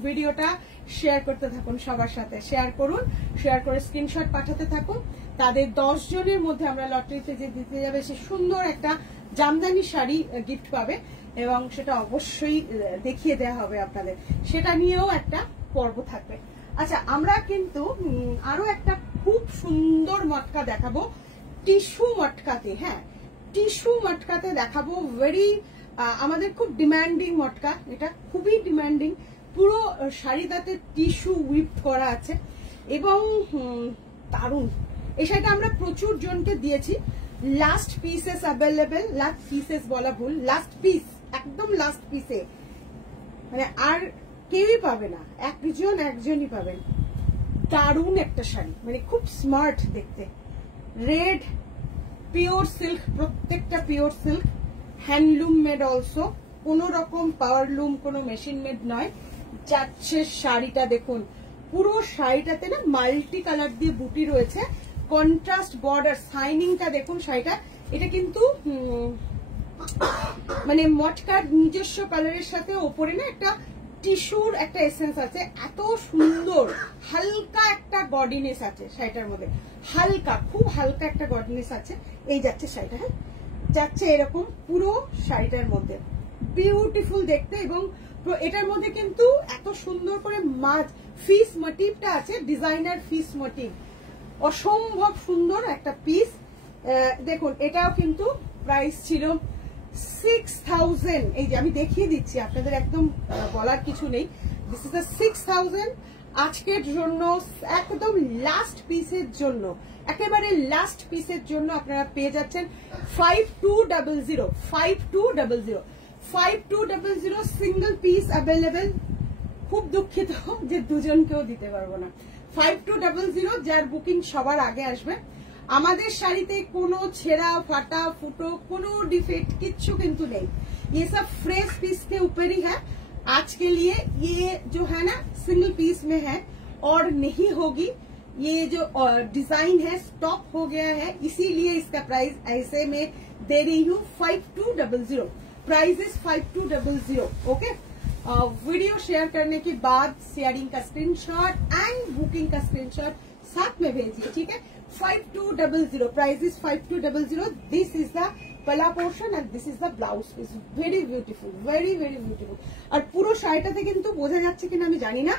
ভিডিওটা শেয়ার করতে থাকুন, সবার সাথে শেয়ার করুন, শেয়ার করে স্ক্রিনশট পাঠাতে থাকুন। তাদের 10 জনের মধ্যে আমরা লটারিতে যে দিতে যাবে সে সুন্দর একটা জামদানি শাড়ি গিফট পাবে, এবং সেটা অবশ্যই দেখিয়ে দেওয়া হবে আপনাদের, সেটা নিয়েও একটা পর্ব থাকবে। আচ্ছা, আমরা কিন্তু আরো একটা খুব সুন্দর মটকা দেখাবো টিস্যু মটকাতে, হ্যাঁ, টিস্যু মটকাতে দেখাবো। আমাদের খুব ডিমান্ডিং মটকা, এটা খুবই ডিমান্ডিং, পুরো শাড়িটাতে টিস্যু উইপ করা আছে এবং দারুণ। এই শাড়িটা আমরা প্রচুর জনকে দিয়েছি, last pieces available, last pieces বলা ভুল, লাস্ট পিস, একদম লাস্ট পিসে, মানে আর কেউই পাবে না, একজনই পাবেন। দারুণ একটা শাড়ি, মানে খুব স্মার্ট দেখতে, রেড পিওর সিল্ক, প্রত্যেকটা pure silk, handloom made also, কোন রকম পাওয়ার লুম, কোনো মেশিন মেড নয়। যাচ্ছে শাড়িটা দেখুন, পুরো শাড়িটাতে না মাল্টি কালার দিয়ে বুটি রয়েছে, কন্ট্রাস্ট বর্ডার, সাইনিংটা দেখুন শাড়িটা। এটা কিন্তু মানে মটকার নিজস্ব কালারের সাথে ওপরে না একটা টিস্যুর একটা এসেন্স আছে, এত সুন্দর, হালকা একটা গডিনেস আছে শাড়িটার মধ্যে, হালকা, খুব হালকা একটা গডিনেস আছে। এই যাচ্ছে শাড়িটা, হ্যাঁ, যাচ্ছে এরকম পুরো শাড়িটার মধ্যে, বিউটিফুল দেখতে। এবং এটার মধ্যে কিন্তু এত সুন্দর করে মাছ ফিস মোটিভটা আছে, ডিজাইনার ফিস মোটিভ, অসম্ভব সুন্দর একটা পিস। দেখুন, এটাও কিন্তু প্রাইস ছিল 6000, এই যে আমি দেখিয়ে দিচ্ছি আপনাদের, একদম বলার কিছু নেই, দিস ইজ 6000। আজকের জন্য একদম লাস্ট পিসের জন্য, একেবারে লাস্ট পিসের জন্য আপনারা পেয়ে যাচ্ছেন 5200 সিঙ্গেল পিস অ্যাভেলেবেল। খুব দুঃখিত যে দুজনকেও দিতে পারবো না। 5200, যার বুকিং সবার আগে আসবে। আমাদের শাড়িতে কোনো ছেঁড়া ফাটা ফুটো কোনো डिफेक्ट किच्छु किंतु नहीं, ये सब फ्रेश पीस के ऊपर ही है। आज के लिए ये जो है ना सिंगल पीस में है और नहीं होगी, ये जो डिजाइन है स्टॉप हो गया है, इसीलिए इसका प्राइस ऐसे में दे रही हूँ 5200। Price is 5200, okay. Video share करने के बाद शेयरिंग का स्क्रीनशॉट एंड बुकिंग का स्क्रीनशॉट साथ में भेजिए, ठीक है। 5200, price is 5200। This is the pallu portion and this is the blouse piece, very beautiful, very very beautiful. और পুরো শাড়িটাতে কিন্তু বোঝা যাচ্ছে কিনা আমি জানি না,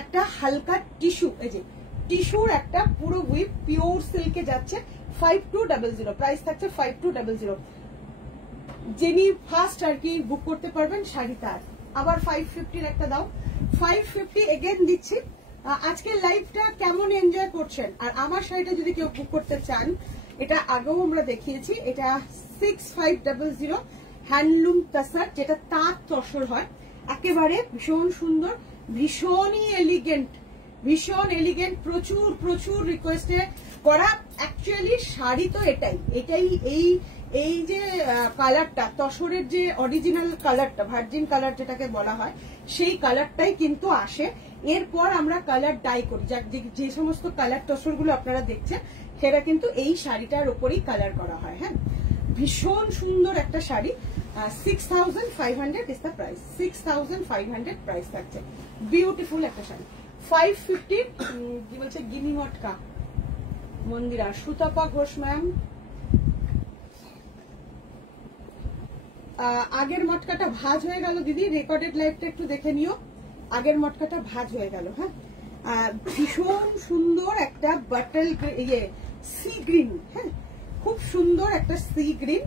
একটা হালকা টিস্যু, এই যে টিস্যুর একটা পুরো উইপ পিওর সিল্কে যাচ্ছে 5200, প্রাইস থাকছে 5200। যিনি ফার্স্ট আর কি বুক করতে পারবেন শাড়ি তার। আবার 550 একটা দাও, 550 এগেন দিচ্ছি। আজকের লাইভটা কেমন এনজয় করছেন, আর আমার শাড়িটা যদি কেউ বুক করতে চান এটা আগেও আমরা দেখিয়েছি। এটা 6500 হ্যান্ডলুম তাসার, যেটা তাঁত তসর হয়, একেবারে ভীষণ সুন্দর, ভীষণই এলিগেন্ট, ভীষণ এলিগেন্ট, প্রচুর প্রচুর রিকোয়েস্টে করা। অ্যাকচুয়ালি শাড়ি তো এটাই এই যে কালারটা, তসরের যে অরিজিনাল কালারটা, ভার্জিন কালার যেটাকে বলা হয়, সেই কালারটাই কিন্তু আসে। এরপর আমরা কালার ডাই করি, যে সমস্ত কালার তসরগুলো আপনারা দেখছেন সেটা কিন্তু এই শাড়িটার উপরেই কালার করা হয়। হ্যাঁ, ভীষণ সুন্দর একটা sari. 6500 is the price, 6500 price থাকছে। বিউটিফুল একটা শাড়ি। 550 কি বলছে গিনি মটকা মন্দিরা, সুতপা ঘোষ ম্যাম। আগের মটকাটা ভাঁজ হয়ে গেল দিদি, রেকর্ডেড লাইভটা একটু দেখে নিও। আগের মটকাটা ভাঁজ হয়ে গেল। হ্যাঁ, ভীষণ সুন্দর একটা বাটল সি গ্রিন। হ্যাঁ, খুব সুন্দর একটা সি গ্রিন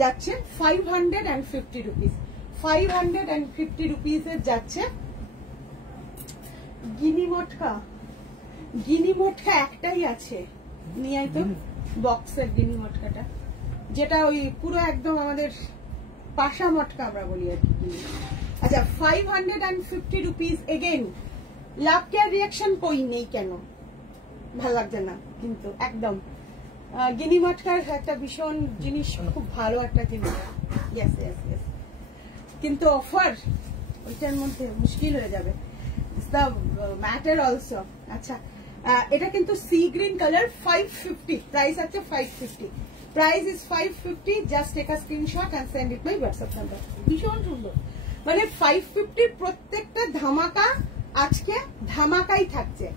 যাচ্ছে 550 রুপিস। 550 রুপিসের যাচ্ছে গিনি মটকা। গিনি মটকা একটাই আছে, নিয়ে তো বক্সের গিনি মটকাটা, যেটা ওই পুরো একদম আমাদের পাশা মটকা আমরা বলি আর কি। আচ্ছা, 550 রুপিস। এগেন লাভ কেয়ার রিয়াকশন কই নেই কেন, ভালো লাগছে না কিন্তু একদম। গিনি মটকার একটা ভীষণ জিনিস, খুব ভালো একটা জিনিস। ইয়েস ইয়েস ইয়েস, কিন্তু অফার ওইটার মধ্যে মুশকিল হয়ে যাবে, দ্য ম্যাটার অলসো। আচ্ছা, এটা কিন্তু সি গ্রিন কালার, 550 প্রাইস আছে। 550 price is 550। Just take a screenshot and send it my WhatsApp number. ভীষণ সুন্দর, মানে 550 প্রত্যেকটা ধামাকা, আজকে ধামাকাই থাকছে।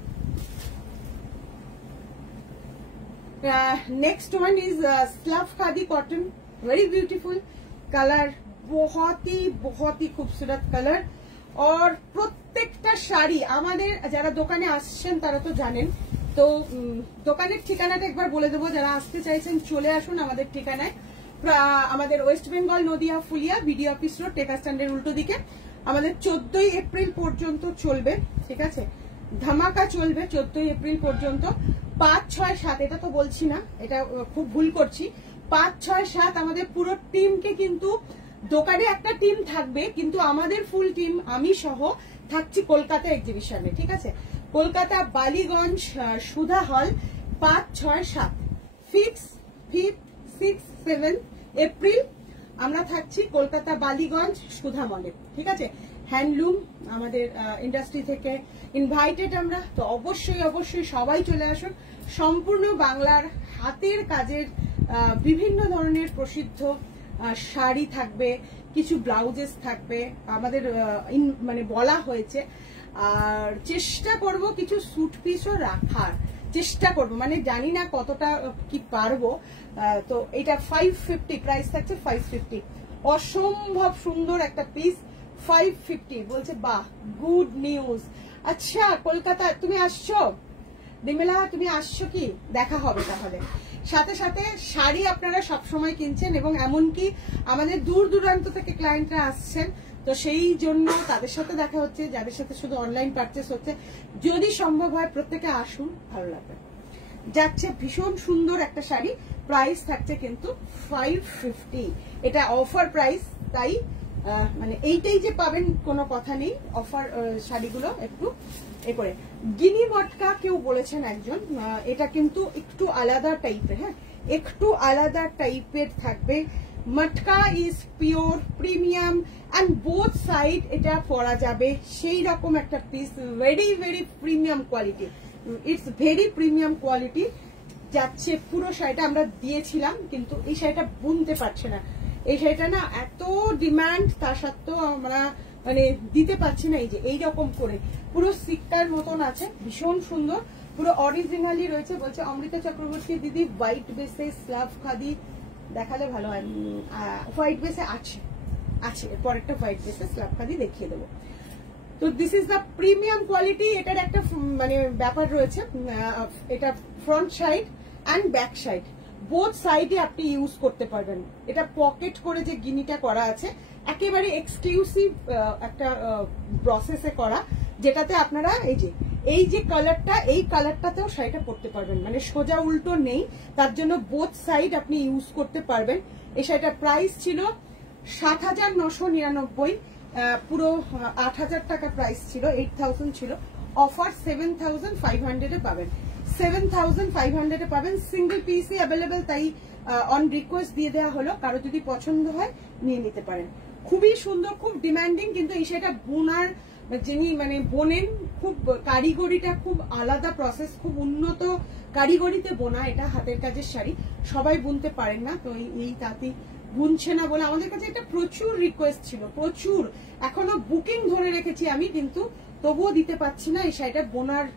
Next one is slub khadi cotton, very beautiful colour, बहुत ही खूबसूरत कलर। और প্রত্যেকটা শাড়ি আমাদের যারা দোকানে আসছেন তারা তো জানেন, তো দোকানের ঠিকানাটা একবার বলে দেবো। যারা আসতে চাইছেন চলে আসুন আমাদের ঠিকানায়, আমাদের West Bengal Nadia Phulia BD office road, টেকা স্ট্যান্ডের উল্টো দিকে। আমাদের 14ই এপ্রিল পর্যন্ত চলবে, ঠিক আছে, ধামাকা চলবে 14ই এপ্রিল পর্যন্ত। 5, 6, 7 এটা তো বলছি না, এটা খুব ভুল করছি। 5, 6, 7 আমাদের পুরো টিমকে, কিন্তু দোকানে একটা টিম থাকবে, কিন্তু আমাদের ফুল টিম আমি সহ থাকছি কলকাতা এক্সিবিশনে, ঠিক আছে। কলকাতা বালিগঞ্জ সুধা হল 5, 6, 7 5, 6, 7 এপ্রিল আমরা থাকছি কলকাতা বালিগঞ্জ সুধা মলে, ঠিক আছে। হ্যান্ডলুম আমাদের ইন্ডাস্ট্রি থেকে ইনভাইটেড আমরা, তো অবশ্যই সবাই চলে আসুন। সম্পূর্ণ বাংলার হাতের কাজের বিভিন্ন ধরনের প্রসিদ্ধ শাড়ি থাকবে, কিছু ব্লাউজেস থাকবে, আমাদের মানে বলা হয়েছে। আর চেষ্টা করব কিছু স্যুট পিসও রাখার চেষ্টা করব, মানে জানি না কতটা কি পারবো। তো এটা 550 প্রাইস থাকছে, 550। অসম্ভব সুন্দর একটা পিস, 550 বলছে। বাহ, গুড নিউজ। আচ্ছা, কলকাতা তুমি আসছো ডিমেলা, তুমি আসছো কি? দেখা হবে তাহলে। সাথে সাথে শাড়ি আপনারা সবসময় কিনছেন, এবং এমনকি আমাদের দূর দূরান্ত থেকে ক্লায়েন্টরা আসছেন, তো সেই জন্য তাদের সাথে দেখা হচ্ছে, যাদের সাথে শুধু অনলাইন পারচেস হচ্ছে। যদি সম্ভব হয় প্রত্যেকে আসুন, ভালো লাগবে। যাচ্ছে ভীষণ সুন্দর একটা শাড়ি, প্রাইস থাকছে কিন্তু 550। এটা অফার প্রাইস, তাই মানে এইটাই যে পাবেন কোনো কথা নেই। অফার শাড়িগুলো একটু এ করে। গিনি মটকা কেউ বলেছেন একজন, এটা কিন্তু একটু আলাদা টাইপের, হ্যাঁ, একটু আলাদা টাইপের থাকবে। Matka is pure premium and both side এটা পরা যাবে, সেই রকম একটা পিস। Very very premium quality, it's very premium quality যাচ্ছে। পুরো শাড়িটা আমরা দিয়েছিলাম, কিন্তু এই শাড়িটা বুনতে পারছে না। এই শাড়িটা না এত ডিমান্ড, তা সত্ত্বেও আমরা মানে দিতে পারছি না। এই যে এইরকম করে পুরো সিকটার মতন আছে, ভীষণ সুন্দর, পুরো অরিজিনালি রয়েছে। বলছে অমৃতা চক্রবর্তী দিদি হোয়াইট বেসে স্লাভ খাদি দেখালে ভালো হয়। হোয়াইট বেসে আছে, এরপর একটা হোয়াইট বেসে স্লাভ খাদি দেখিয়ে দেবো। তো this is the premium quality. এটার একটা মানে ব্যাপার রয়েছে, এটা front side and back side both সাইডে আপনি ইউজ করতে পারবেন। এটা পকেট করে যে গিনিটা করা আছে, একেবারে এক্সক্লুসিভ একটা প্রসেসে করা, যেটাতে আপনারা এই যে এই যে কালারটা, এই কালারটাতেও শাড়িটা পরতে পারবেন, মানে সোজা উল্টো নেই, তার জন্য বোথ সাইড আপনি ইউজ করতে পারবেন। এই শাড়িটার প্রাইস ছিল ৭,৯৯৯, পুরো ৮,০০০ টাকা প্রাইস ছিল, 8,000 ছিল। অফার 7,500 এ পাবেন, 7,500 এ পাবেন। সিঙ্গেল পিসই অ্যাভেলেবেল, তাই অন রিকোয়েস্ট দিয়ে দেওয়া হলো, কারো যদি পছন্দ হয় নিয়ে নিতে পারেন। খুবই সুন্দর, খুব ডিমান্ডিং, কিন্তু এই শাড়িটা বোনার যিনি মানে বোনেন, খুব কারিগরিটা খুব আলাদা প্রসেস, খুব উন্নত কারিগরিতে বোনা, এটা হাতের কাজের শাড়ি, সবাই বুনতে পারেন না, তো এই তাঁতি বুনছে না বলে আমাদের কাছে এটা প্রচুর রিকোয়েস্ট ছিল, প্রচুর। এখনো বুকিং ধরে রেখেছি আমি, কিন্তু তবুও দিতে পারছি না এই শাড়িটা বোনার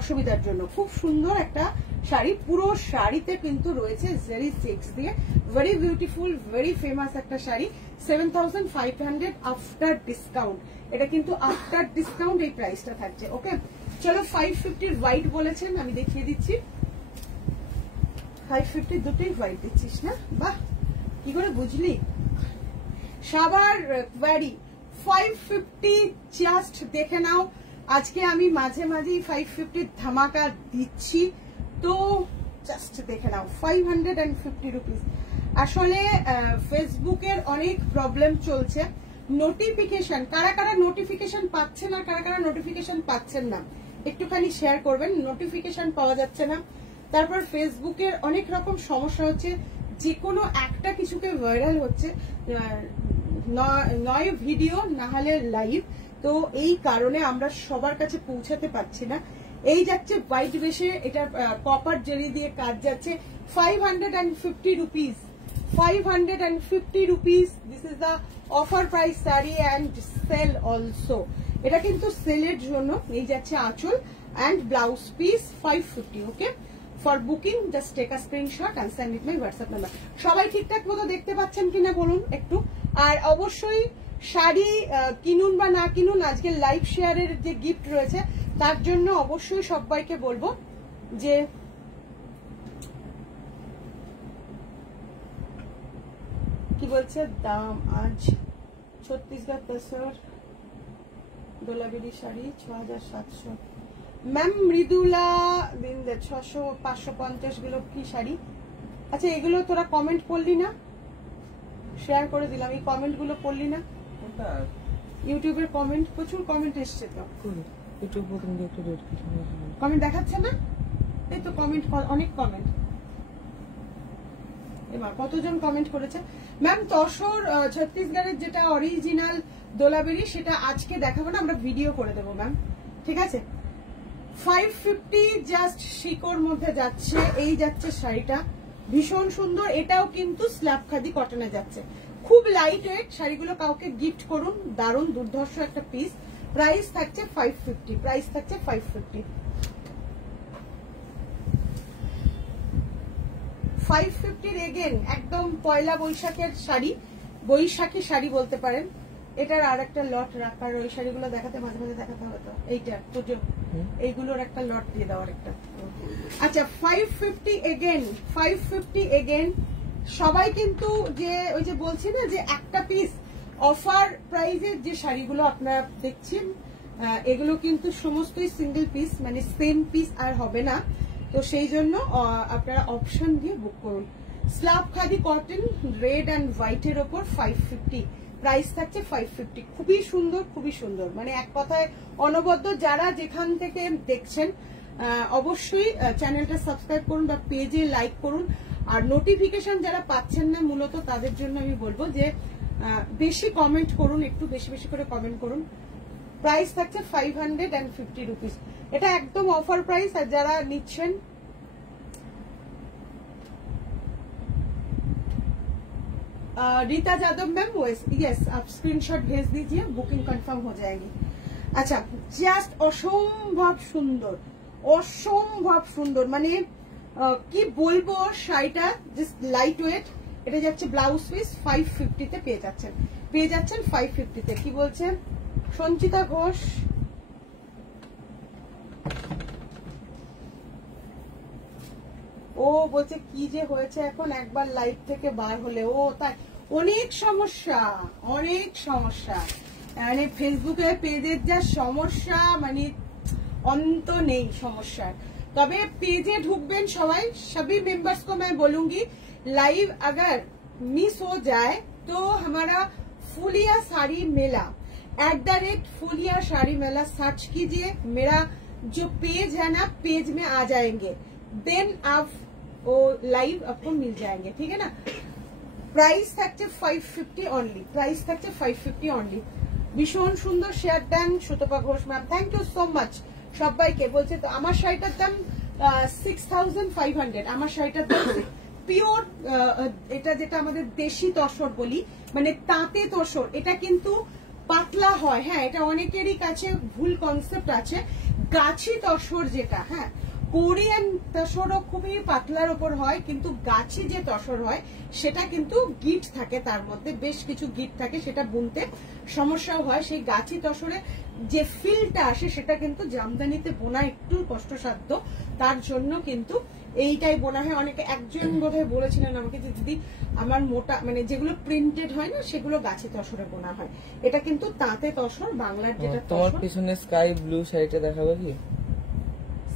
অসুবিধার জন্য। খুব সুন্দর একটা শাড়ি, পুরো শাড়িতে কিন্তু রয়েছে জেরি সিক্স দিয়ে, ভেরি বিউটিফুল, ভেরি ফেমাস একটা শাড়ি। 7,500 আফটার ডিসকাউন্ট, এটা কিন্তু আফটার ডিসকাউন্ট এই প্রাইসটা থাকছে। ওকে, চলো 550 হোয়াইট বলেছেন, আমি দেখিয়ে দিচ্ছি। 550 দুটোই হোয়াইট দিচ্ছিস না? বাহ, কি করে বুঝলি? সবার কোয়ারি 550 জাস্ট দেখে নাও। আজকে আমি মাঝে মাঝেই 550 ধামাকা দিচ্ছি, তো জাস্ট দেখে নাও। 550 রুপিস। আসলে ফেসবুকের অনেক প্রবলেম চলছে, নোটিফিকেশন, কারা কারা নোটিফিকেশন পাচ্ছেন আর কারা কারা নোটিফিকেশন পাচ্ছেন না একটুখানি শেয়ার করবেন। নোটিফিকেশন পাওয়া যাচ্ছে না, তারপর ফেসবুকের অনেক রকম সমস্যা হচ্ছে, যে কোনো একটা কিছুকে ভাইরাল হচ্ছে, নয় ভিডিও না হলে লাইভ, তো এই কারণে আমরা সবার কাছে পৌঁছাতে পারছি না। এই যাচ্ছে হোয়াইট বেশে, এটা কপার জেরি দিয়ে কাজ যাচ্ছে, 550 rupees, 550 rupees. This is the offer price শাড়ি অ্যান্ড সেল অলসো, এটা কিন্তু সেলের জন্য। এই যাচ্ছে আঁচল and blouse piece 550। Okay, for booking just take a screenshot and send it my WhatsApp number. সবাই ঠিকঠাক মতো দেখতে পাচ্ছেন কিনা বলুন একটু। আর অবশ্যই শাড়ি কিনুন বা না কিনুন, আজকে লাইভ শেয়ারের যে গিফট রয়েছে তার জন্য অবশ্যই সবাইকে বলবো যে কি বলছে দাম আজ ছত্তিশগড় তসর দোলাবেরি শাড়ি 6,700। ম্যাম মৃদুলা দিন 600 550 গুলো কি শাড়ি? আচ্ছা, এগুলো তোরা কমেন্ট করলি না? শেয়ার করে দিলাম, এই কমেন্ট গুলো পড়লি না? ইউটিউবের কমেন্ট, প্রচুর কমেন্ট এসছে তো। কমেন্ট দেখাচ্ছে না? এই তো কমেন্ট, অনেক কমেন্ট। এবার কতজন কমেন্ট করেছে? ম্যাম তসর ছত্তিশগড়ের যেটা অরিজিনাল দোলাবেরি সেটা আজকে দেখাবো না, আমরা ভিডিও করে দেবো ম্যাম, ঠিক আছে? 550 জাস্ট শিকোর মধ্যে যাচ্ছে, এই যাচ্ছে শাড়িটা, ভীষণ সুন্দর। এটাও কিন্তু স্ল্যাব খাদি কটনে যাচ্ছে, খুব লাইট ওয়েট। শাড়িগুলো কাউকে গিফট করুন, দারুণ দুর্ধর্ষ একটা পিস। প্রাইস থাকছে 550, প্রাইস থাকছে 550। 550 এগেন একদম পয়লা বৈশাখের শাড়ি, বৈশাখী শাড়ি বলতে পারেন। এটার আর একটা লট রাখার, ওই শাড়িগুলো দেখাতে মাঝে মাঝে দেখাতে হবে তো। এইটা পুজো, এইগুলোর একটা লট দিয়ে দেওয়ার একটা। আচ্ছা 550 এগেন, 550 এগেন। সবাই কিন্তু যে ওই যে বলছি না যে একটা পিস অফার প্রাইজের যে শাড়িগুলো আপনারা দেখছেন, এগুলো কিন্তু সমস্তই সিঙ্গেল পিস, মানে সেম পিস আর হবে না, তো সেই জন্য আপনারা অপশন দিয়ে বুক করুন। Slab khadi cotton red and হোয়াইটের ওপর 550, প্রাইস থাকছে 550। খুবই সুন্দর, খুবই সুন্দর, মানে এক কথায় অনবদ্য। যারা যেখান থেকে দেখছেন অবশ্যই চ্যানেলটা সাবস্ক্রাইব করুন বা পেজে লাইক করুন। আর নোটিফিকেশন যারা পাচ্ছেন না, মূলত তাদের জন্য আমি বলবো যে বেশি কমেন্ট করুন, একটু বেশি বেশি করে কমেন্ট করুন। প্রাইস থাকছে 550 রুপিস, এটা একদম অফার প্রাইস। আর যারা নিচ্ছেন रीता यादव मैम, यस आप स्क्रीनशॉट भेज दीजिए, बुकिंग कंफर्म हो जाएगी। अच्छा জাস্ট অসম্ভব সুন্দর, অসম্ভব সুন্দর, মানে কি বলবো, শাড়িটা জাস্ট লাইট ওয়েট। এটা যাচ্ছে ব্লাউজ পিস 550 তে পেয়ে যাচ্ছেন 550 তে। কি বলছে সঞ্চিতা ঘোষ? ও বলছে কি যে হয়েছে এখন একবার লাইভ থেকে বার হলে, ও তাই অনেক সমস্যা, অনেক সমস্যা, মানে ফেসবুকে পেজের যা সমস্যা, মানে অন্ত নেই সমস্যার। তবে पेजे ढूंढবেন সবাই, सभी मेंबर्स को मैं बोलूंगी लाइव अगर मिस हो जाए तो हमारा फुलिया साड़ी मेला @फुलिया साड़ी मेला सर्च कीजिए, मेरा जो पेज है ना पेज में आ जाएंगे, देन आप वो लाइव आपको मिल जाएंगे, ठीक है ना। प्राइस থাকছে 550 অনলি, প্রাইস থাকছে 550 অনলি। ভীষণ সুন্দর শেয়ার দেন Sutapa Ghosh ma'am, thank you so much সবাইকে। বলছে তো আমার শাড়িটার দাম 6500, আমার শাড়িটার দাম পিওর, এটা যেটা আমাদের দেশি তসর বলি, মানে তাঁতে তসর, এটা কিন্তু পাতলা হয়। হ্যাঁ, এটা অনেকেরই কাছে ভুল কনসেপ্ট আছে। গাছি তসর যেটা, হ্যাঁ কোরিয়ান তসরও খুবই পাতলার উপর হয়, কিন্তু গাছি যে তসর হয় সেটা কিন্তু গিট থাকে, তার মধ্যে বেশ কিছু গিট থাকে, সেটা বুনতে সমস্যাও হয়। সেই গাছি তসরে যে ফিলটা আসে সেটা কিন্তু জামদানিতে বোনা একটু কষ্টসাধ্য, তার জন্য কিন্তু এইটাই বোনা হয়। অনেকে একজন বোধহয় বলেছিলেন আমাকে যে দিদি আমার মোটা মানে যেগুলো প্রিন্টেড হয় না সেগুলো গাছি তসরে বোনা হয়, এটা কিন্তু তাঁতে তসর বাংলার যেটা। তোমার পিছনে স্কাই ব্লু শাড়িটা দেখাবো কি?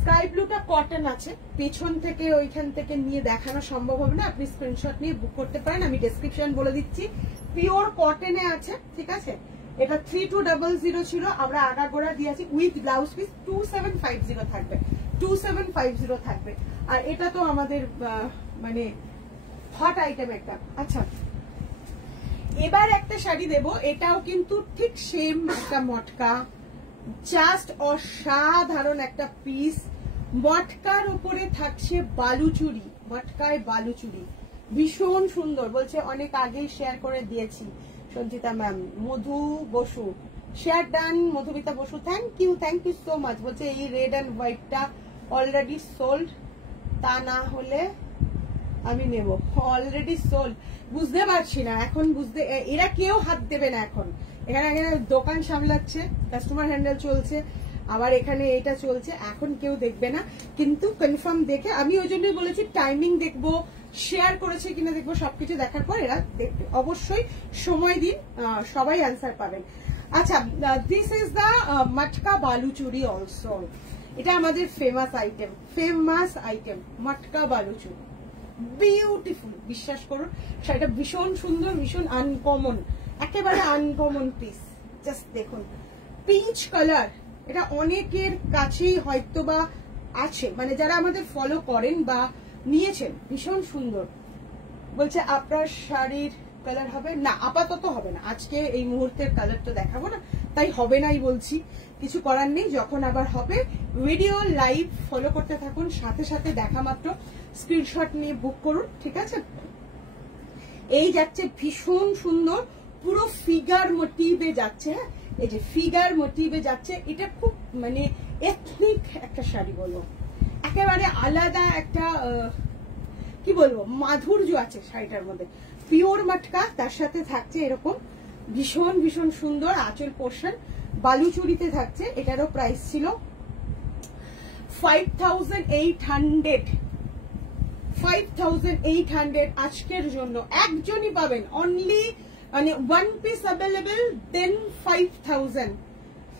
স্কাই ব্লুটা কটন আছে, পেছন থেকে ওইখান থেকে নিয়ে দেখানো সম্ভব হবে না, আপনি স্ক্রিনশট নিয়ে বুক করতে পারেন, আমি ডেসক্রিপশন বলে দিচ্ছি। পিওর কটনে আছে, ঠিক আছে। এটা 3200 ছিল, আমরা আগাগোড়া দিয়েছি উইথ ব্লাউজ পিস 2750 থাকবে, 2750 থাকবে। আর এটা তো আমাদের মানে হট আইটেম একটা। আচ্ছা, এবার একটা শাড়ি দেব, এটাও কিন্তু ঠিক সেম একটা মটকা, জাস্ট অসাধারণ একটা পিস। মটকার উপরে থাকছে বালুচুরি, মটকায় বালুচুরি, ভীষণ সুন্দর। বলছে অনেক আগেই শেয়ার করে দিয়েছি Sanchita ma'am. Madhu Basu share done, Madhumita Basu thank you so much. বলছে এই রেড অ্যান্ড হোয়াইটটা অলরেডি সোল্ড, তা না হলে আমি নেব। অলরেডি সোল্ড, বুঝতে পারছি না এখন, বুঝতে এরা কেউ হাত দেবে না এখন। এখানে দোকান সামলাচ্ছে, কাস্টমার হ্যান্ডেল চলছে, আবার এখানে এটা চলছে, এখন কেউ দেখবে না। কিন্তু কনফার্ম দেখে, আমি ওই জন্যই বলেছি টাইমিং দেখবো, শেয়ার করেছে কিনা দেখবো, সবকিছু দেখার পর এরা দেখবে। অবশ্যই সময় দিন, সবাই অ্যান্সার পাবেন। আচ্ছা, this is the matka Baluchari also, এটা আমাদের ফেমাস আইটেম মটকা বালুচুরি, বিউটিফুল। বিশ্বাস করুন শাড়িটা ভীষণ সুন্দর, ভীষণ আনকমন, একেবারে আনকমন পিস। জাস্ট দেখুন পিচ কালার, এটা অনেকের কাছেই হয়তো বা আছে, মানে যারা আমাদের ফলো করেন বা নিয়েছেন। ভীষণ সুন্দর। বলছে আপনার শাড়ির কালার হবে না, আপাতত হবে না, আজকে এই মুহূর্তের কালার তো দেখাবো না, তাই হবে নাই বলছি, কিছু করার নেই। যখন আবার হবে ভিডিও লাইভ ফলো করতে থাকুন, সাথে সাথে দেখা মাত্র স্ক্রিনশট নিয়ে বুক করুন, ঠিক আছে। এই যাচ্ছে ভীষণ সুন্দর, পুরো ফিগার মোটিভে যাচ্ছে। হ্যাঁ, এই যে ফিগার মোটিভে যাচ্ছে, এটা খুব মানে এথনিক একটা শাড়ি বলবো, একেবারে আলাদা একটা কি বলবো মাধুর্য আছে শাড়িটার মধ্যে। পিওর মটকা, তার সাথে থাকছে এরকম ভীষণ ভীষণ সুন্দর আঁচল পোর্শন, বালুচুরিতে থাকছে। এটারও প্রাইস ছিল 5800। আজকের জন্য একজনই পাবেন, অনলি মানে ওয়ান পিস অ্যাভেলেবেল, দেন 5000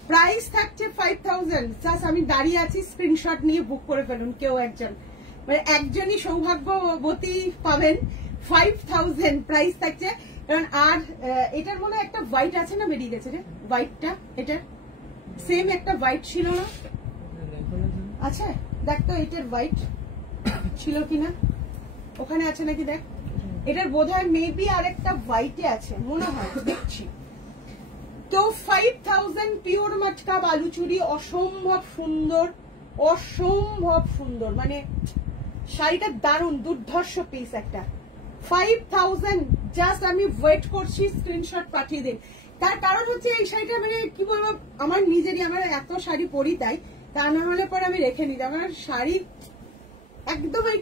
প্রাইস থাকছে 5000। জাস্ট আমি দাঁড়িয়ে আছি, স্ক্রিনশট নিয়ে বুক করে ফেলুন কেউ একজন, মানে একজনই সৌভাগ্যবতী পাবেন। 5000 প্রাইস থাকছে। কারণ আর এটার মনে একটা হোয়াইট আছে না, বেরিয়ে গেছে রে হোয়াইটটা, এটা সেম একটা হোয়াইট ছিল না? আচ্ছা দেখ তো এটার হোয়াইট ছিল কিনা, ওখানে আছে নাকি দেখ। এটার বোধহয় মেবি আরেকটা হোয়াইটে আছে মনে হয়, দেখছি তো। 5000 পিওর মটকা বালুচুরি, অসম্ভব সুন্দর, অসম্ভব সুন্দর, মানে শাড়িটা দারুণ, দুর্ধর্ষ পিস একটা। 5000 জাস্ট আমি ওয়েট করছি, স্ক্রিনশট পাঠিয়ে দিন। তার কারণ হচ্ছে এই শাড়িটা মানে কি বলবো, আমার নিজেরই, আমার এত শাড়ি পরি তাই, তা না হলে পরে আমি রেখে নিই। আমার শাড়ি একদম এই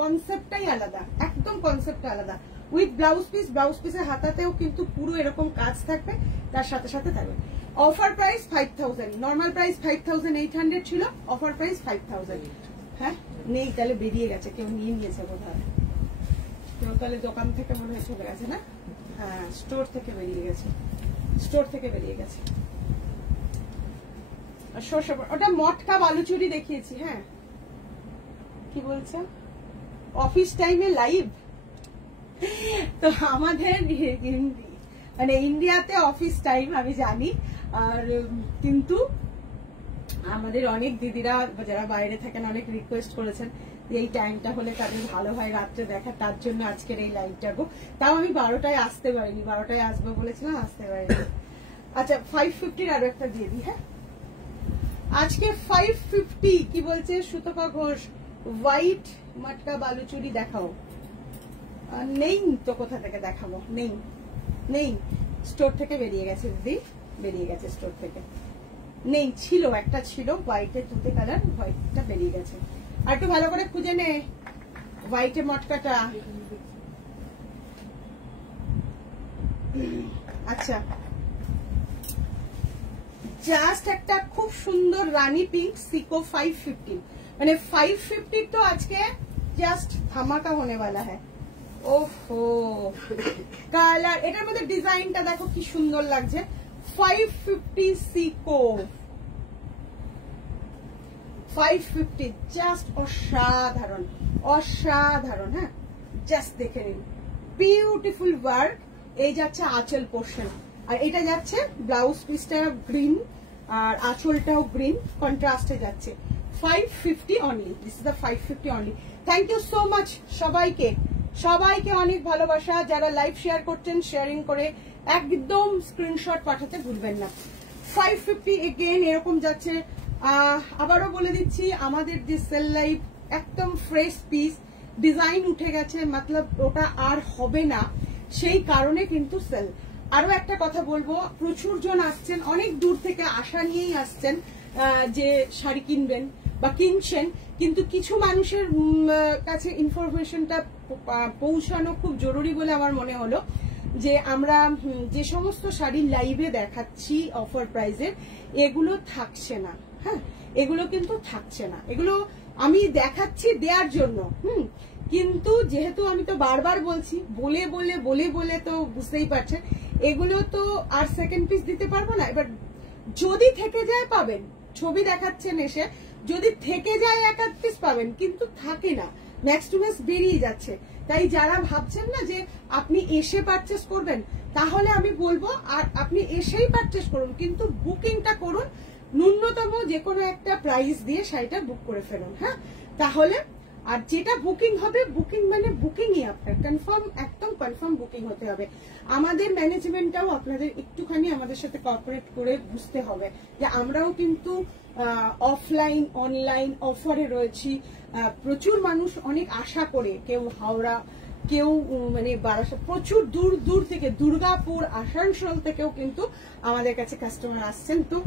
কনসেপ্টটাই আলাদা, একদম কনসেপ্টটা আলাদা। উইথ ব্লাউজ পিস, ব্লাউজ পিসের হাতাতেও কিন্তু পুরো এরকম কাজ থাকবে, তার সাথে সাথে থাকবে। অফার প্রাইস 5000, নর্মাল প্রাইস 5800 ছিল, অফার প্রাইস 5000। হ্যাঁ নেই, তাহলে বেরিয়ে গেছে, কেউ নিয়ে নিয়েছে বোধহয়, কেউ তাহলে দোকান থেকে মনে হয় চলে গেছে না। হ্যাঁ, স্টোর থেকে বেরিয়ে গেছে। সর্ষে ওটা মটকা বালুচুরি দেখিয়েছি। হ্যাঁ কি বলছেন অফিস টাইমে লাইভ? তো আমাদের মানে ইন্ডিয়াতে অফিস টাইম আমি জানি, আর কিন্তু আমাদের অনেক দিদিরা যারা বাইরে থাকেন অনেক রিকোয়েস্ট করেছেন এই টাইমটা হলে তাদের ভালো হয় রাত্রে দেখা, তার জন্য আজকের এই লাইভটা গো। তাও আমি 12টায় আসতে পারিনি, 12টায় আসবো বলেছিলাম, আসতে পারিনি। আচ্ছা 550 আরো একটা দিয়ে দিই। হ্যাঁ আজকে 550 কি বলছে সুতপা ঘোষ, হোয়াইট মটকা বালুচুরি দেখাও। নেই তো কোথা থেকে দেখাবো, নেই নেই, স্টোর থেকে বেরিয়ে গেছে দিদি, বেরিয়ে গেছে স্টোর থেকে, নেই। ছিল একটা ছিল হোয়াইটের তুতে কালার, হোয়াইটটা বেরিয়ে গেছে। আর একটু ভালো করে খুঁজে নে হোয়াইটের মটকাটা। আচ্ছা জাস্ট একটা খুব সুন্দর রানী পিঙ্ক সিকো 550, মানে 550 তো আজকে জাস্ট ধামাকা होने वाला है। ওহো কালার, এটার মধ্যে ডিজাইনটা দেখো কি সুন্দর লাগছে। 550 সিকো 550 জাস্ট অসাধারণ অসাধারণ। হ্যাঁ জাস্ট দেখে নিন, বিউটিফুল ওয়ার্ক। এই যাচ্ছে আঁচল পোর্শন, আর এটা যাচ্ছে ব্লাউজ পিসটা গ্রিন, আর আঁচলটাও গ্রিন কন্ট্রাস্টে যাচ্ছে। 550 only, this is the 550 only. Thank you so much সবাইকে, সবাইকে অনেক ভালোবাসা। যারা লাইভ শেয়ার করছেন শেয়ারিং করে একদম স্ক্রিনশট পাঠাতে ভুলবেন না। 550 এগেন এরকম যাচ্ছে। আবারও বলে দিচ্ছি আমাদের যে সেল লাইভ একদম ফ্রেশ পিস, ডিজাইন উঠে গেছে, মতলব ওটা আর হবে না, সেই কারণে কিন্তু সেল। আরো একটা কথা বলবো, প্রচুর জন আসছেন, অনেক দূর থেকে আশা নিয়েই আসছেন যে শাড়ি কিনবেন বা কিনছেন, কিন্তু কিছু মানুষের কাছে ইনফরমেশনটা পৌঁছানো খুব জরুরি বলে আমার মনে হলো যে আমরা যে সমস্ত শাড়ি লাইভে দেখাচ্ছি অফার প্রাইসের, এগুলো থাকছে না। হ্যাঁ এগুলো কিন্তু থাকছে না, এগুলো আমি দেখাচ্ছি দেওয়ার জন্য। কিন্তু যেহেতু আমি তো বারবার বলছি, বলে বলে বলে বলে তো বুঝতেই পারছেন, এগুলো তো আর সেকেন্ড পিস দিতে পারবো না। এবার যদি থেকে যায় পাবেন, ছবি দেখাচ্ছেন এসে, যদি থেকে যায় এক আধ পিস পাবেন, কিন্তু থাকে না, নেক্সট টু নেক্সট বেরিয়ে যাচ্ছে। তাই যারা ভাবছেন না যে আপনি এসে পারচেস করবেন, তাহলে আমি বলবো আর আপনি এসেই পারচেস করুন, কিন্তু বুকিংটা করুন, ন্যূনতম যে কোনো একটা প্রাইস দিয়ে শাড়িটা বুক করে ফেলুন। হ্যাঁ তাহলে আর যেটা বুকিং হবে, বুকিং মানে বুকিংই আপনার কনফার্ম, একদম কনফার্ম বুকিং হতে হবে। আমাদের ম্যানেজমেন্টটাও আপনাদের একটুখানি আমাদের সাথে কোঅপারেট করে বুঝতে হবে যে আমরাও কিন্তু অফলাইন অনলাইন অফারে রয়েছি। প্রচুর মানুষ অনেক আশা করে, কেউ হাওড়া, কেউ মানে বারাসাত, প্রচুর দূর দূর থেকে, দুর্গাপুর আসানসোল থেকেও কিন্তু আমাদের কাছে কাস্টমার আসছেন। তো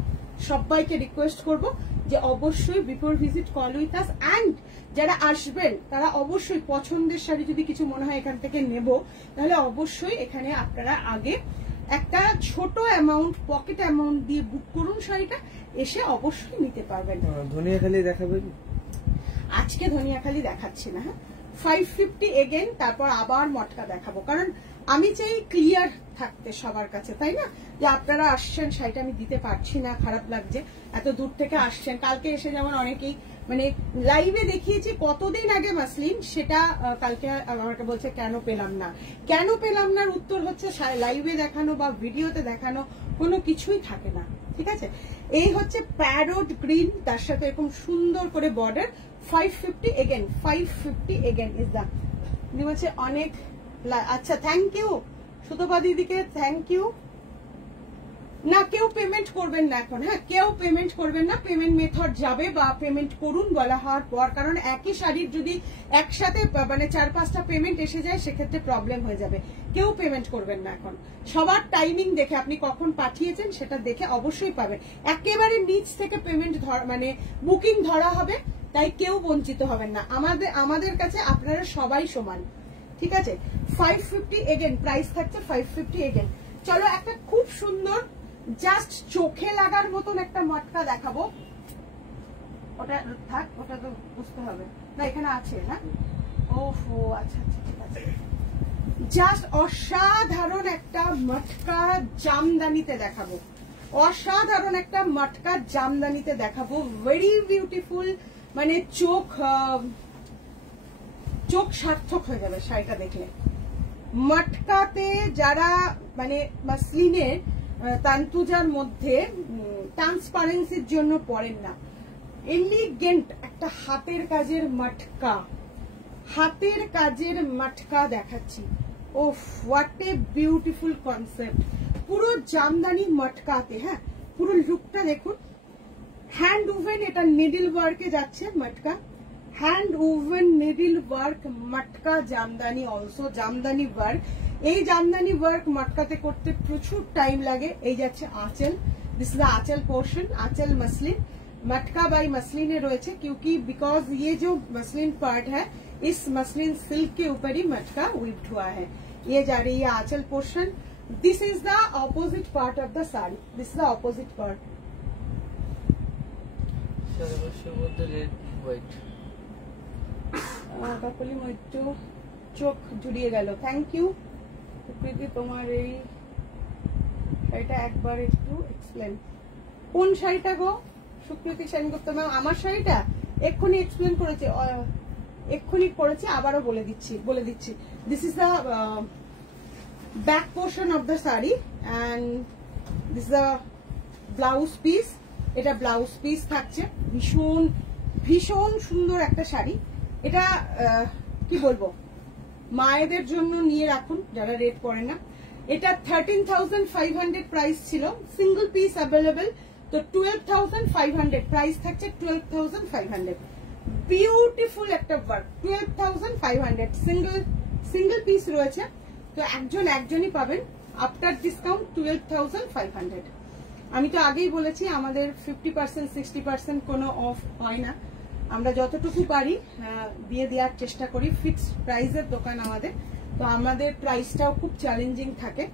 সবাইকে রিকোয়েস্ট করব যে অবশ্যই before visit call with us, and যারা আসবেন তারা অবশ্যই পছন্দের শাড়ি যদি কিছু মনে হয় এখান থেকে নেব, তাহলে অবশ্যই এখানে আপনারা আগে একটা ছোট অ্যামাউন্ট, পকেট অ্যামাউন্ট দিয়ে বুক করুন শাড়িটা, এসে অবশ্যই নিতে পারবেন। ধনিয়াখালি দেখাবে কি? আজকে ধনিয়াখালি দেখাচ্ছি না। হ্যাঁ 550 এগেন, তারপর আবার মটকা দেখাবো, কারণ আমি চাই ক্লিয়ার থাকতে সবার কাছে, তাই না? যে আপনারা আসছেন, শাড়িটা আমি দিতে পারছি না, খারাপ লাগছে, এত দূর থেকে আসছেন। কালকে এসে যেমন অনেকেই মানে লাইভে দেখিয়েছি কতদিন আগে মাসলিন, সেটা কালকে আমাকে বলছে কেন পেলাম না। কেন পেলাম না উত্তর হচ্ছে লাইভে দেখানো বা ভিডিওতে দেখানো কোনো কিছুই থাকে না, ঠিক আছে? এই হচ্ছে প্যারোট গ্রিন, তার সাথে এরকম সুন্দর করে border. 550 again, 550 again is the বলছে অনেক। আচ্ছা থ্যাংক ইউ সুতপা দিদিকে, থ্যাংক ইউ। না কেউ পেমেন্ট করবেন না এখন, হ্যাঁ কেউ পেমেন্ট করবেন না, পেমেন্ট মেথড যাবে বা পেমেন্ট করুন বলা হওয়ার পর, কারণ একই শাড়ির যদি একসাথে মানে 4-5টা পেমেন্ট এসে যায় সেক্ষেত্রে প্রবলেম হয়ে যাবে। কেউ পেমেন্ট করবেন না এখন, সবার টাইমিং দেখে, আপনি কখন পাঠিয়েছেন সেটা দেখে অবশ্যই পাবেন। একেবারে নিচ থেকে পেমেন্ট মানে বুকিং ধরা হবে, তাই কেউ বঞ্চিত হবেন না। আমাদের কাছে আপনারা সবাই সমান, ঠিক আছে? 550 এগেন প্রাইস থাকছে, 550 এগেন। চলো একটা খুব সুন্দর জাস্ট চোখে লাগার মতন একটা মটকা দেখাবো। ওটা থাক, ওটা তো বুঝতে হবে না, এখানে আছে না? ওহো আচ্ছা আচ্ছা ঠিক আছে। জাস্ট অসাধারণ একটা মটকা জামদানিতে দেখাবো। অসাধারণ একটা মটকা জামদানিতে দেখাবো, ভেরি বিউটিফুল, মানে চোখ সার্থক হয়ে যাবে শাড়িটা দেখলে। মটকাতে যারা মানে মাসলিনের তান্তুজার মধ্যে ট্রান্সপারেন্সির জন্য পড়েন না, এলিগেন্ট একটা হাতের কাজের মটকা দেখাচ্ছি। ও হোয়াট এ বিউটিফুল কনসেপ্ট, পুরো জামদানি মটকাতে। হ্যাঁ, পুরো লুকটা দেখুন, হ্যান্ড উভেন, এটা নিডল ওয়ার্কে যাচ্ছে মটকা, হ্যান্ড উভেন নিডল ওয়ার্ক মটকা জামদানি, অলসো জামদানি ওয়ার্ক। এই জামদানি ওয়ার্ক মটকাতে করতে প্রচুর টাইম লাগে। এই যাচ্ছে आंचल, this is the aanchal portion, आंचल मसलिन, मटका बाई मसलिन रही है, क्योंकि बिकॉज ये जो मसलिन पार्ट है इस मसलिन सिल्क के ऊपर ही मटका विप्ड हुआ है। ये जा रही है आंचल portion. This is the opposite part of the sari, this is the opposite part. Kakoli একটু চোখ জুড়িয়ে গেল, থ্যাংক ইউ সুপ্রীতি। তোমার এই শাড়িটা একবার একটু এক্সপ্লেন, কোন শাড়িটা গো সুপ্রীতি সেনগুপ্ত ম্যাম? আমার শাড়িটা এক্ষুনি এক্সপ্লেন করেছে, আবারও বলে দিচ্ছি। This is the back portion of the sari and this the blouse piece. এটা ব্লাউজ পিস থাকছে, ভীষণ সুন্দর একটা শাড়ি। এটা কি বলবো, মায়েদের জন্য নিয়ে রাখুন যারা রেট পড়ে না। এটা 13,500 প্রাইস ছিল, সিঙ্গল পিস অ্যাভেলেবেল, তো 12,500 প্রাইস থাকছে, 12,500। বিউটিফুল একটা ওয়ার্ক, 12,500 সিঙ্গল পিস রয়েছে, তো একজনই পাবেন। After discount 12,500। আমি তো আগেই বলেছি আমাদের 50% 60% কোনো অফ হয় না, আমরা যতটুকু পারি দিয়ে দেওয়ার চেষ্টা করি। ফিক্সড প্রাইসের দোকান আমাদের, তো আমাদের প্রাইসটাও খুব চ্যালেঞ্জিং থাকে।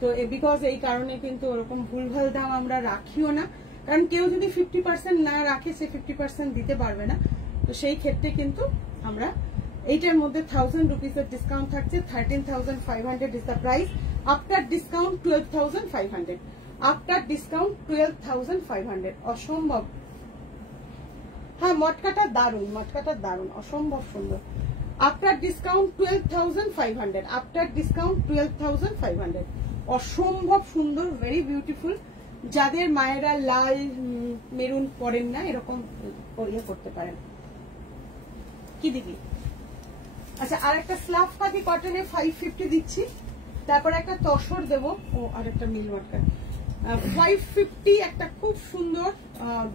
তো বিকজ এই কারণে কিন্তু ওরকম ভুলভাল দাম আমরা রাখিও না, কারণ কেউ যদি 50% না রাখে সে 50% দিতে পারবে না। তো সেই ক্ষেত্রে কিন্তু আমরা এইটার মধ্যে 1000 রুপিসের ডিসকাউন্ট থাকছে, 13,500 is the price. After discount 12,500, after discount 12,500। অসম্ভব। হ্যাঁ, মটকাটা দারুণ, অসম্ভব সুন্দর। After discount 12,500, after discount 12,500। অসম্ভব সুন্দর, ভেরি বিউটিফুল। যাদের মায়েরা লাল মেরুন পরেন না, এরকম ইয়ে করতে পারেন। কি দিবি? আচ্ছা, আর একটা স্লাফ খাদি কটনে 550 দিচ্ছি, তারপরে একটা তসর দেবো, ও আর একটা মিল মটকা 550 একটা খুব সুন্দর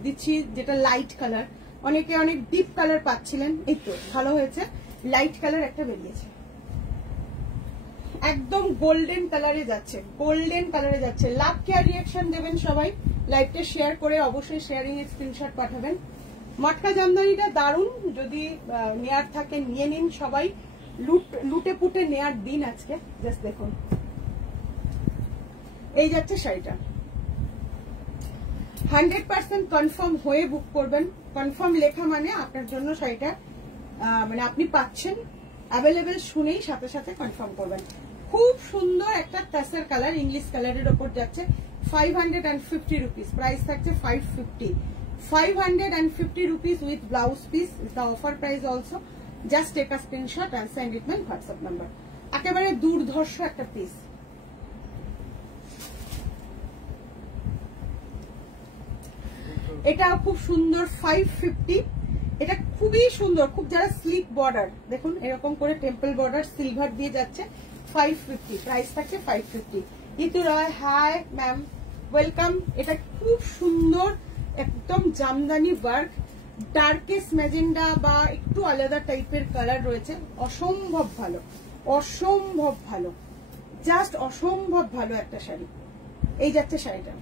দিচ্ছি, যেটা লাইট কালার। অনেকে অনেক ডিপ কালার পাচ্ছিলেন, এই তো ভালো হয়েছে, লাইট কালার একটা বেরিয়েছে, একদম গোল্ডেন কালারে যাচ্ছে। লাভ কেয়ার রিয়াকশন দেবেন সবাই, লাইভটা শেয়ার করে অবশ্যই শেয়ারিং এর স্ক্রিনশট পাঠাবেন। মটকা জামদানিটা দারুণ, যদি নেয়ার থাকে নিয়ে নিন সবাই, লুটে পুটে নেয়ার দিন আজকে। জাস্ট দেখুন, এই যাচ্ছে শাড়িটা। 100% কনফার্ম হয়ে বুক করবেন। কনফার্ম লেখা মানে আপনার জন্য শাড়িটা মানে আপনি পাচ্ছেন অ্যাভেলেবেল, শুনেই সাথে সাথে কনফার্ম করবেন। খুব সুন্দর একটা টাসার কালার, ইংলিশ কালারের ওপর যাচ্ছে, 550 রুপিস প্রাইস থাকছে। 550 rupees with blouse piece is the offer price also. Just take a screenshot and send it my WhatsApp number. একেবারে দুর্ধর্ষ একটা পিস। এটা খুব সুন্দর, 550। এটা খুবই সুন্দর, খুব যারা স্লিক বর্ডার, দেখুন এরকম করে টেম্পল বর্ডার সিলভার দিয়ে যাচ্ছে, 550 প্রাইস থাকছে। 550। ইতু রয়, হাই ম্যাম, ওয়েলকাম। এটা খুব সুন্দর, একদম জামদানি ওয়ার্ক, ডার্কেস্ট ম্যাজেন্ডা বা একটু আলাদা টাইপের কালার রয়েছে, অসম্ভব ভালো, জাস্ট অসম্ভব ভালো একটা শাড়ি। এই যাচ্ছে শাড়িটা,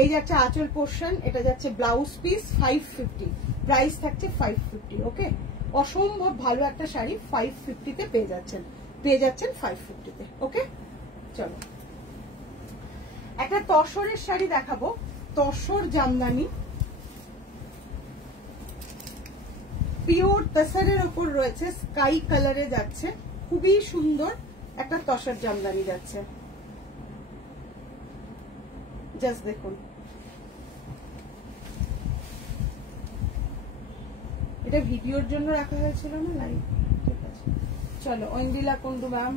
এই যাচ্ছে আঁচল পোর্শন, এটা যাচ্ছে ব্লাউজ পিস, 550 প্রাইস থাকছে। 550। ওকে, অসম্ভব ভালো একটা শাড়ি 550 তে পেয়ে যাচ্ছেন 550 তে। ওকে, চলো একটা তসরের শাড়ি দেখাবো, তসর জামদানি, পিওর তসরের ওপর রয়েছে, স্কাই কালারে যাচ্ছে, খুবই সুন্দর একটা তসর জামদানি যাচ্ছে। জাস্ট দেখুন, এটা ভিডিওর জন্য রাখা হয়েছিল না লাইভ, ঠিক আছে। চলো ঐন্দিলা কুন্ডু ম্যাম,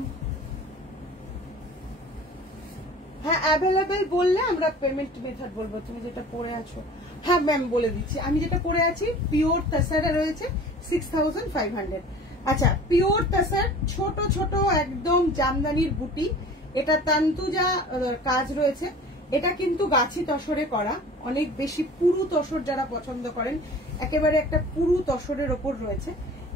হ্যাঁ অ্যাভেলেবেল বললে আমরা পেমেন্ট মেথড বলবো। তুমি যেটা পরে আছো, হ্যাঁ ম্যাম বলে দিচ্ছি, আমি যেটা পরে আছি পিওর তাসার রয়েছে 6500। আচ্ছা পিওর তাসার ছোট ছোট একদম জামদানির বুটি, এটা তান্তুজা কাজ রয়েছে, এটা কিন্তু গাছি তসরে করা, অনেক বেশি পুরু তসর যারা পছন্দ করেন একেবারে একটা পুরু তসরের ওপর রয়েছে।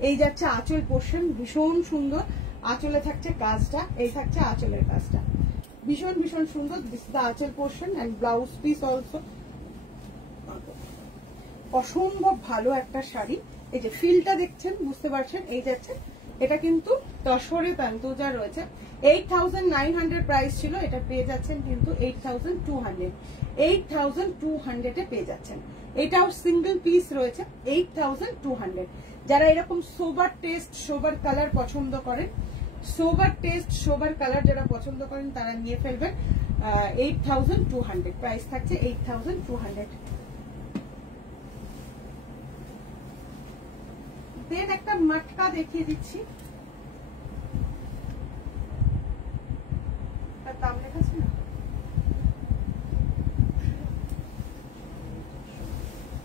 এই যাচ্ছে আঁচল পোর্শন, ভীষণ সুন্দর, আঁচলে থাকছে কাজটা, এই থাকছে আঁচলের কাজটা, ভীষণ ভীষণ সুন্দর। This the anchal portion and blouse piece also, অসম্ভব ভালো একটা শাড়ি। এই যে ফিলটা দেখছেন, বুঝতে পারছেন, এই যাচ্ছে, এটা কিন্তু তসরে তান্তুজা রয়েছে। 8900 প্রাইস ছিল, এটা পেয়ে যাচ্ছেন কিন্তু 8200, 8200 এ পেয়ে যাচ্ছেন। এটাও সিঙ্গেল পিস রয়েছে 8200। যারা এরকম সোবার টেস্ট সোবার কালার পছন্দ করেন, সোবার টেস্ট সোবার কালার যারা পছন্দ করেন তারা নিয়ে ফেলবেন। 8200 প্রাইস থাকছে, 8200। দেন একটা মটকা দেখিয়ে দিচ্ছি, তার দাম লেখা আছে না,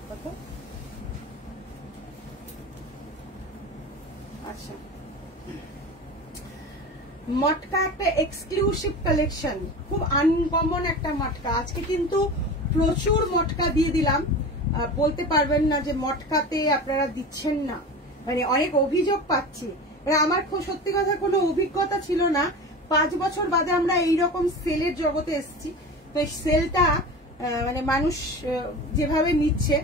কত? আচ্ছা মটকা একটা এক্সক্লুসিভ কালেকশন, খুব আনকমন একটা মটকা। আজকে কিন্তু প্রচুর মটকা দিয়ে দিলাম, বলতে পারবেন না যে মটকাতে আপনারা দিচ্ছেন না, মানে অনেক অভিযোগ পাচ্ছি। আমার খুব সত্যি কথা কোনো অভিজ্ঞতা ছিল না, 5 বছর বাদে আমরা এইরকম সেলের জগতে এসেছি। তো এই সেলটা মানে মানুষ যেভাবে নিচ্ছে,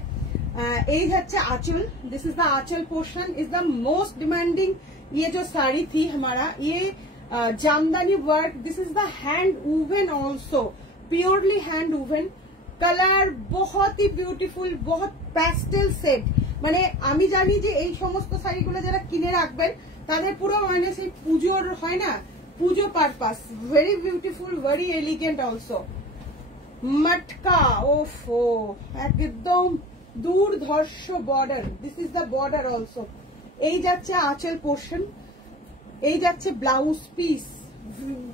এই হচ্ছে आंचल, this is the aanchal portion, is the most demanding. ये जो साड़ी थी हमारा, ये jamdani work, this is the hand woven also, purely hand woven. Colour बहुत ही ब्यूटीफुल, बहुत पैस्टेल सेड। মানে আমি জানি যে এই সমস্ত শাড়িগুলো যারা কিনে রাখবেন তাদের পুরো মানে সেই পুজোর হয় না, Puja purpose. Very beautiful, very elegant also. Matka ওফো একদম দুর্ধর্ষ border, this is the border also. এই যাচ্ছে আঁচল পোর্শন, এই যাচ্ছে ব্লাউজ পিস,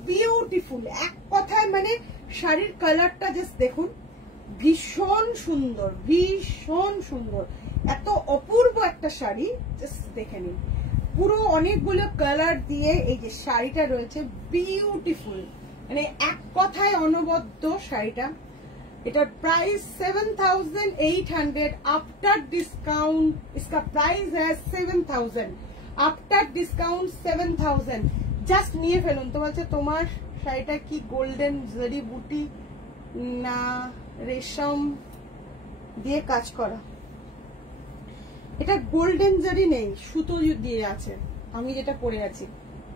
বিউটিফুল। এক কথায় মানে শাড়ির কালারটা জাস্ট দেখুন, ভীষণ সুন্দর, ভীষণ সুন্দর, এত অপূর্ব একটা শাড়ি, জাস্ট দেখে নিন। পুরো অনেকগুলো কালার দিয়ে এই যে শাড়িটা রয়েছে, বিউটিফুল, মানে এক কথায় অনবদ্য শাড়িটা। এটার প্রাইস 7800, आफ्टर डिस्काउंट इसका प्राइस है 7000, आफ्टर डिस्काउंट 7000। জাস্ট নিয়ে ফেলুন। তো বলছে তোমার শাড়িটা কি গোল্ডেন জরি বুটি না রেশম দিয়ে কাজ করা? এটা গোল্ডেন জরি নেই, সুতো দিয়ে আছে, আমি যেটা পরে আছি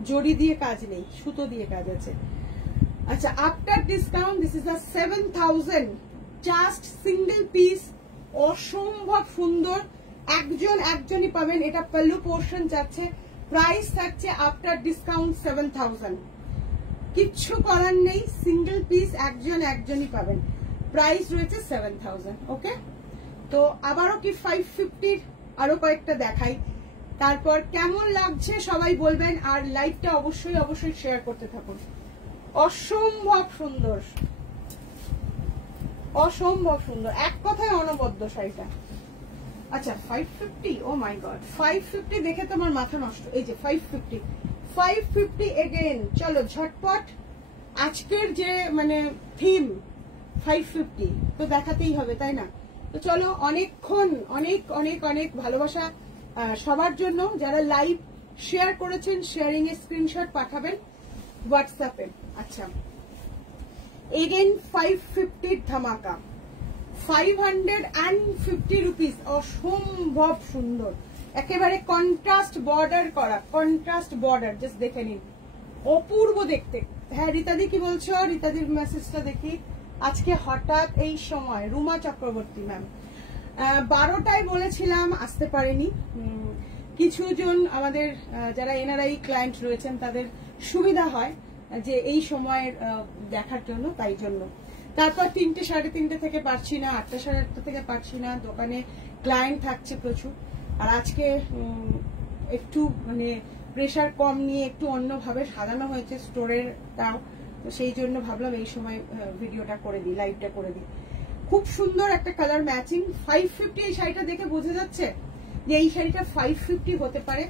জরি দিয়ে কাজ নেই, সুতো দিয়ে কাজ আছে। আচ্ছা after discount this is a 7000, just single piece, অসম্ভব সুন্দর, একজনই পাবেন। এটা পাল্লু পোর্শন যাচ্ছে, প্রাইস থাকছে আফটার ডিসকাউন্ট 7000। কিচ্ছু করার নেই, সিঙ্গেল পিস একজনই পাবেন, প্রাইস রয়েছে 7000। ওকে, তো আবারও কি 550 আরো কয়েকটা দেখাই, তারপর কেমন লাগছে সবাই বলবেন, আর লাইভটা অবশ্যই শেয়ার করতে থাকুন। অসম্ভব সুন্দর, অসম্ভব সুন্দর, এক কথায় অনবদ্য শাড়িটা। আচ্ছা 550, ও মাই গড, 550 দেখে তো আমার মাথা নষ্ট। এই যে 550 এগেন। চলো ঝটপট, আজকের যে মানে থিম 550 তো দেখাতেই হবে, তাই না? তো চলো, অনেকক্ষণ অনেক ভালোবাসা সবার জন্য। যারা লাইভ শেয়ার করেছেন, শেয়ারিং এর স্ক্রিনশট পাঠাবেন হোয়াটসঅ্যাপে। আচ্ছা এগেন 550 ধামাকা, 550 রুপিস, অসম্ভব সুন্দর, একেবারে কন্ট্রাস্ট বর্ডার করা, কন্ট্রাস্ট বর্ডার, জাস্ট দেখে নিন, অপূর্ব দেখতে। হ্যাঁ রীতাদি কি বলছো? রীতাদির মেসেজটা দেখি। আজকে হঠাৎ এই সময়, রুমা চক্রবর্তী ম্যাম, 12টায় বলেছিলাম, আসতে পারেনি। কিছুজন আমাদের যারা এনআরআই ক্লায়েন্ট রয়েছেন তাদের সুবিধা হয় যে এই সময়ের দেখার জন্য, তাই জন্য। তারপর 3টে 3:30 থেকে পারছি না, 8টা 8:30 থেকে পারছি না, দোকানে ক্লায়েন্ট থাকছে প্রচুর। আর আজকে একটু মানে প্রেশার কম নিয়ে একটু অন্যভাবে সাজানো হয়েছে স্টোরের তাও, তো সেই জন্য ভাবলাম এই সময় ভিডিওটা করে দিই, লাইভটা করে দিই। খুব সুন্দর একটা কালার ম্যাচিং, 550। এই শাড়িটা দেখে বোঝা যাচ্ছে যে এই শাড়িটা 550 হতে পারে।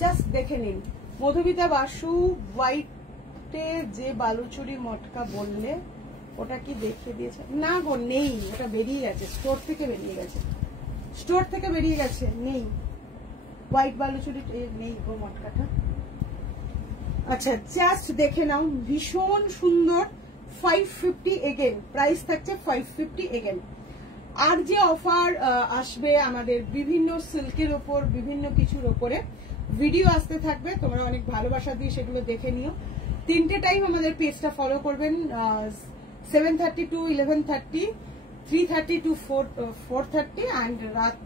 জাস্ট দেখে নিন। মধুমিতা বাসু হোয়াইটে যে বালুচুরি মটকা বললে ওটা কি দেখিয়ে দিয়েছে? না গো, নেই, ওটা বেরিয়ে গেছে, স্টোর থেকে বেরিয়ে গেছে, স্টোর থেকে বেরিয়ে গেছে, নেই হোয়াইট বালুচুরি, নেই গো মটকাটা। আচ্ছা, জাস্ট দেখে নাও, ভীষণ সুন্দর। 550 এগেন, প্রাইস থাকছে 550 এগেন। আর যে অফার আসবে আমাদের বিভিন্ন সিল্কের ওপর, বিভিন্ন কিছুর ওপরে ভিডিও আসতে থাকবে, তোমরা অনেক ভালোবাসা দিয়ে সেগুলো দেখে নিও। 3টে টাইম আমাদের পেজটা ফলো করবেন, 7:30 to 11:30, 3:30 to 4:30 অ্যান্ড রাত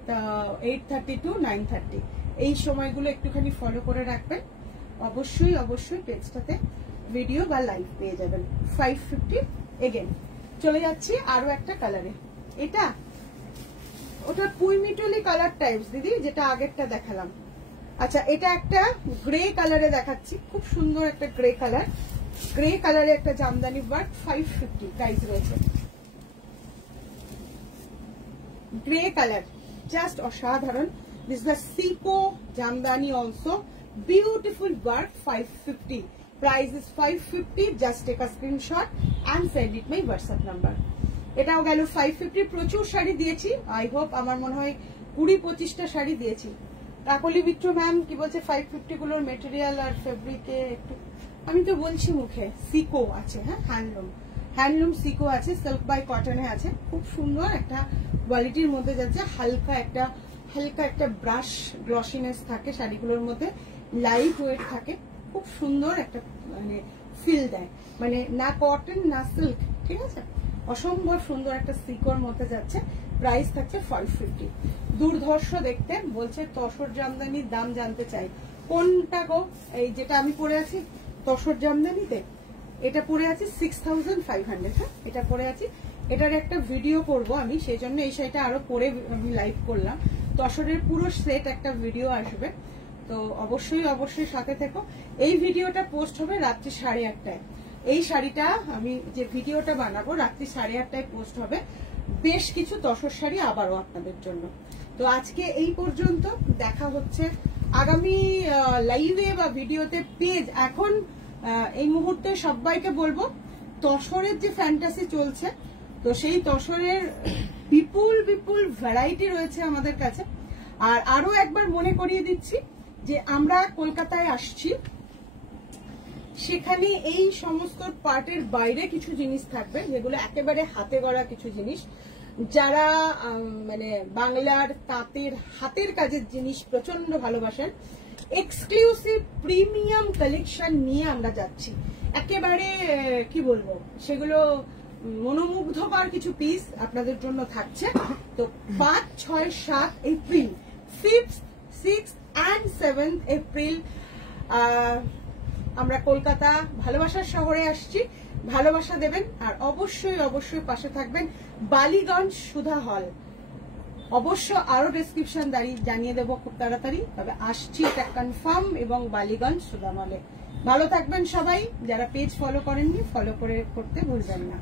8:30 to 9:30। এই সময়গুলো একটুখানি ফলো করে রাখবেন। অবশ্যই অবশ্যই পেজটাতে ভিডিও বা লাইভ পেয়ে যাবেন। 550 এগেন। চলে যাচ্ছি আরো একটা কালারে। এটা ওটা পুইমিটলি কালার টাইপস দিদি, যেটা আগেরটা দেখালাম। আচ্ছা, এটা একটা গ্রে কালারে দেখাচ্ছি, খুব সুন্দর একটা গ্রে কালার। গ্রে কালারে একটা জামদানি ওয়ার্ক, 550 প্রাইস রয়েছে। গ্রে কালার জাস্ট অসাধারণ। দিস দ্য সিকো jamdani also, beautiful work, 550 price is 550. just take a screenshot and send it my WhatsApp number. এটাও গেল 550। প্রচুর শাড়ি দিয়েছি, আই হোপ আমার মনে হয় 20-25টা শাড়ি দিয়েছি। কাকলি বিট্টু ম্যাম কি বলছে 550 গুলোর মেটেরিয়াল আর ফেব্রিকে একটু, আমি তো বলছি মুখে, সিকো আছে, হ্যাঁ হ্যান্ডলুম সিকো আছে, সিল্ক বাই কটনে আছে, খুব সুন্দর একটা কোয়ালিটির মধ্যে যাচ্ছে। হালকা একটা ব্রাশ গ্লসিনেস থাকে শাড়িগুলোর মধ্যে, লাইট ওয়েট থাকে, খুব সুন্দর একটা মানে ফিল দেয়, মানে না কটন না সিল্ক, ঠিক আছে, অসম্ভব সুন্দর একটা সিকোর মধ্যে যাচ্ছে। প্রাইস থাকছে 550। দুর্ধর্ষ দেখতে বলছে তসর জামদানির দাম জানতে চাই। কোনটা গো? এই যেটা আমি পরে আছি তসর জামদানিতে, এটা পরে আছি 6500। হ্যাঁ, এটা পরে আছি, এটার একটা ভিডিও করব আমি, সেই জন্য এই শাড়িটা আরো পরে আমি লাইভ করলাম। তসরের পুরো সেট একটা ভিডিও আসবে, তো অবশ্যই সাথে থেকো। এই ভিডিওটা পোস্ট হবে রাত্রি 8:30টায়। এই শাড়িটা আমি যে ভিডিওটা বানাবো রাত্রি 8:30টায় পোস্ট হবে। বেশ কিছু তসর শাড়ি আবারও আপনাদের জন্য। তো আজকে এই পর্যন্ত, দেখা হচ্ছে আগামী লাইভে বা ভিডিওতে। পেজ এখন এই মুহূর্তে সবাইকে বলবো, তসরের যে ফ্যান্টাসি চলছে, তো সেই তসরের বিপুল ভ্যারাইটি রয়েছে আমাদের কাছে। আর আরো একবার মনে করিয়ে দিচ্ছি যে আমরা কলকাতায় আসছি, সেখানে এই সমস্ত পার্টের বাইরে কিছু জিনিস থাকবে যেগুলো একেবারে হাতে গড়া কিছু জিনিস। যারা মানে বাংলার তাঁতের হাতের কাজের জিনিস প্রচন্ড ভালোবাসেন, এক্সক্লুসিভ প্রিমিয়াম কালেকশন নিয়ে আমরা যাচ্ছি। একেবারে কি বলবো, সেগুলো মনোমুগ্ধকর কিছু পিস আপনাদের জন্য থাকছে। তো 5, 6, 7 April, 5th, 6th and 7th April আমরা কলকাতা ভালোবাসার শহরে আসছি। ভালোবাসা দেবেন আর অবশ্যই পাশে থাকবেন। বালিগঞ্জ সুধা হল, অবশ্য আরো ডেসক্রিপশন জানিয়ে দেবো খুব তাড়াতাড়ি, তবে আসছি এটা কনফার্ম, এবং বালিগঞ্জ সুধা হলে। ভালো থাকবেন সবাই, যারা পেজ ফলো করেননি ফলো করতে ভুলবেন না।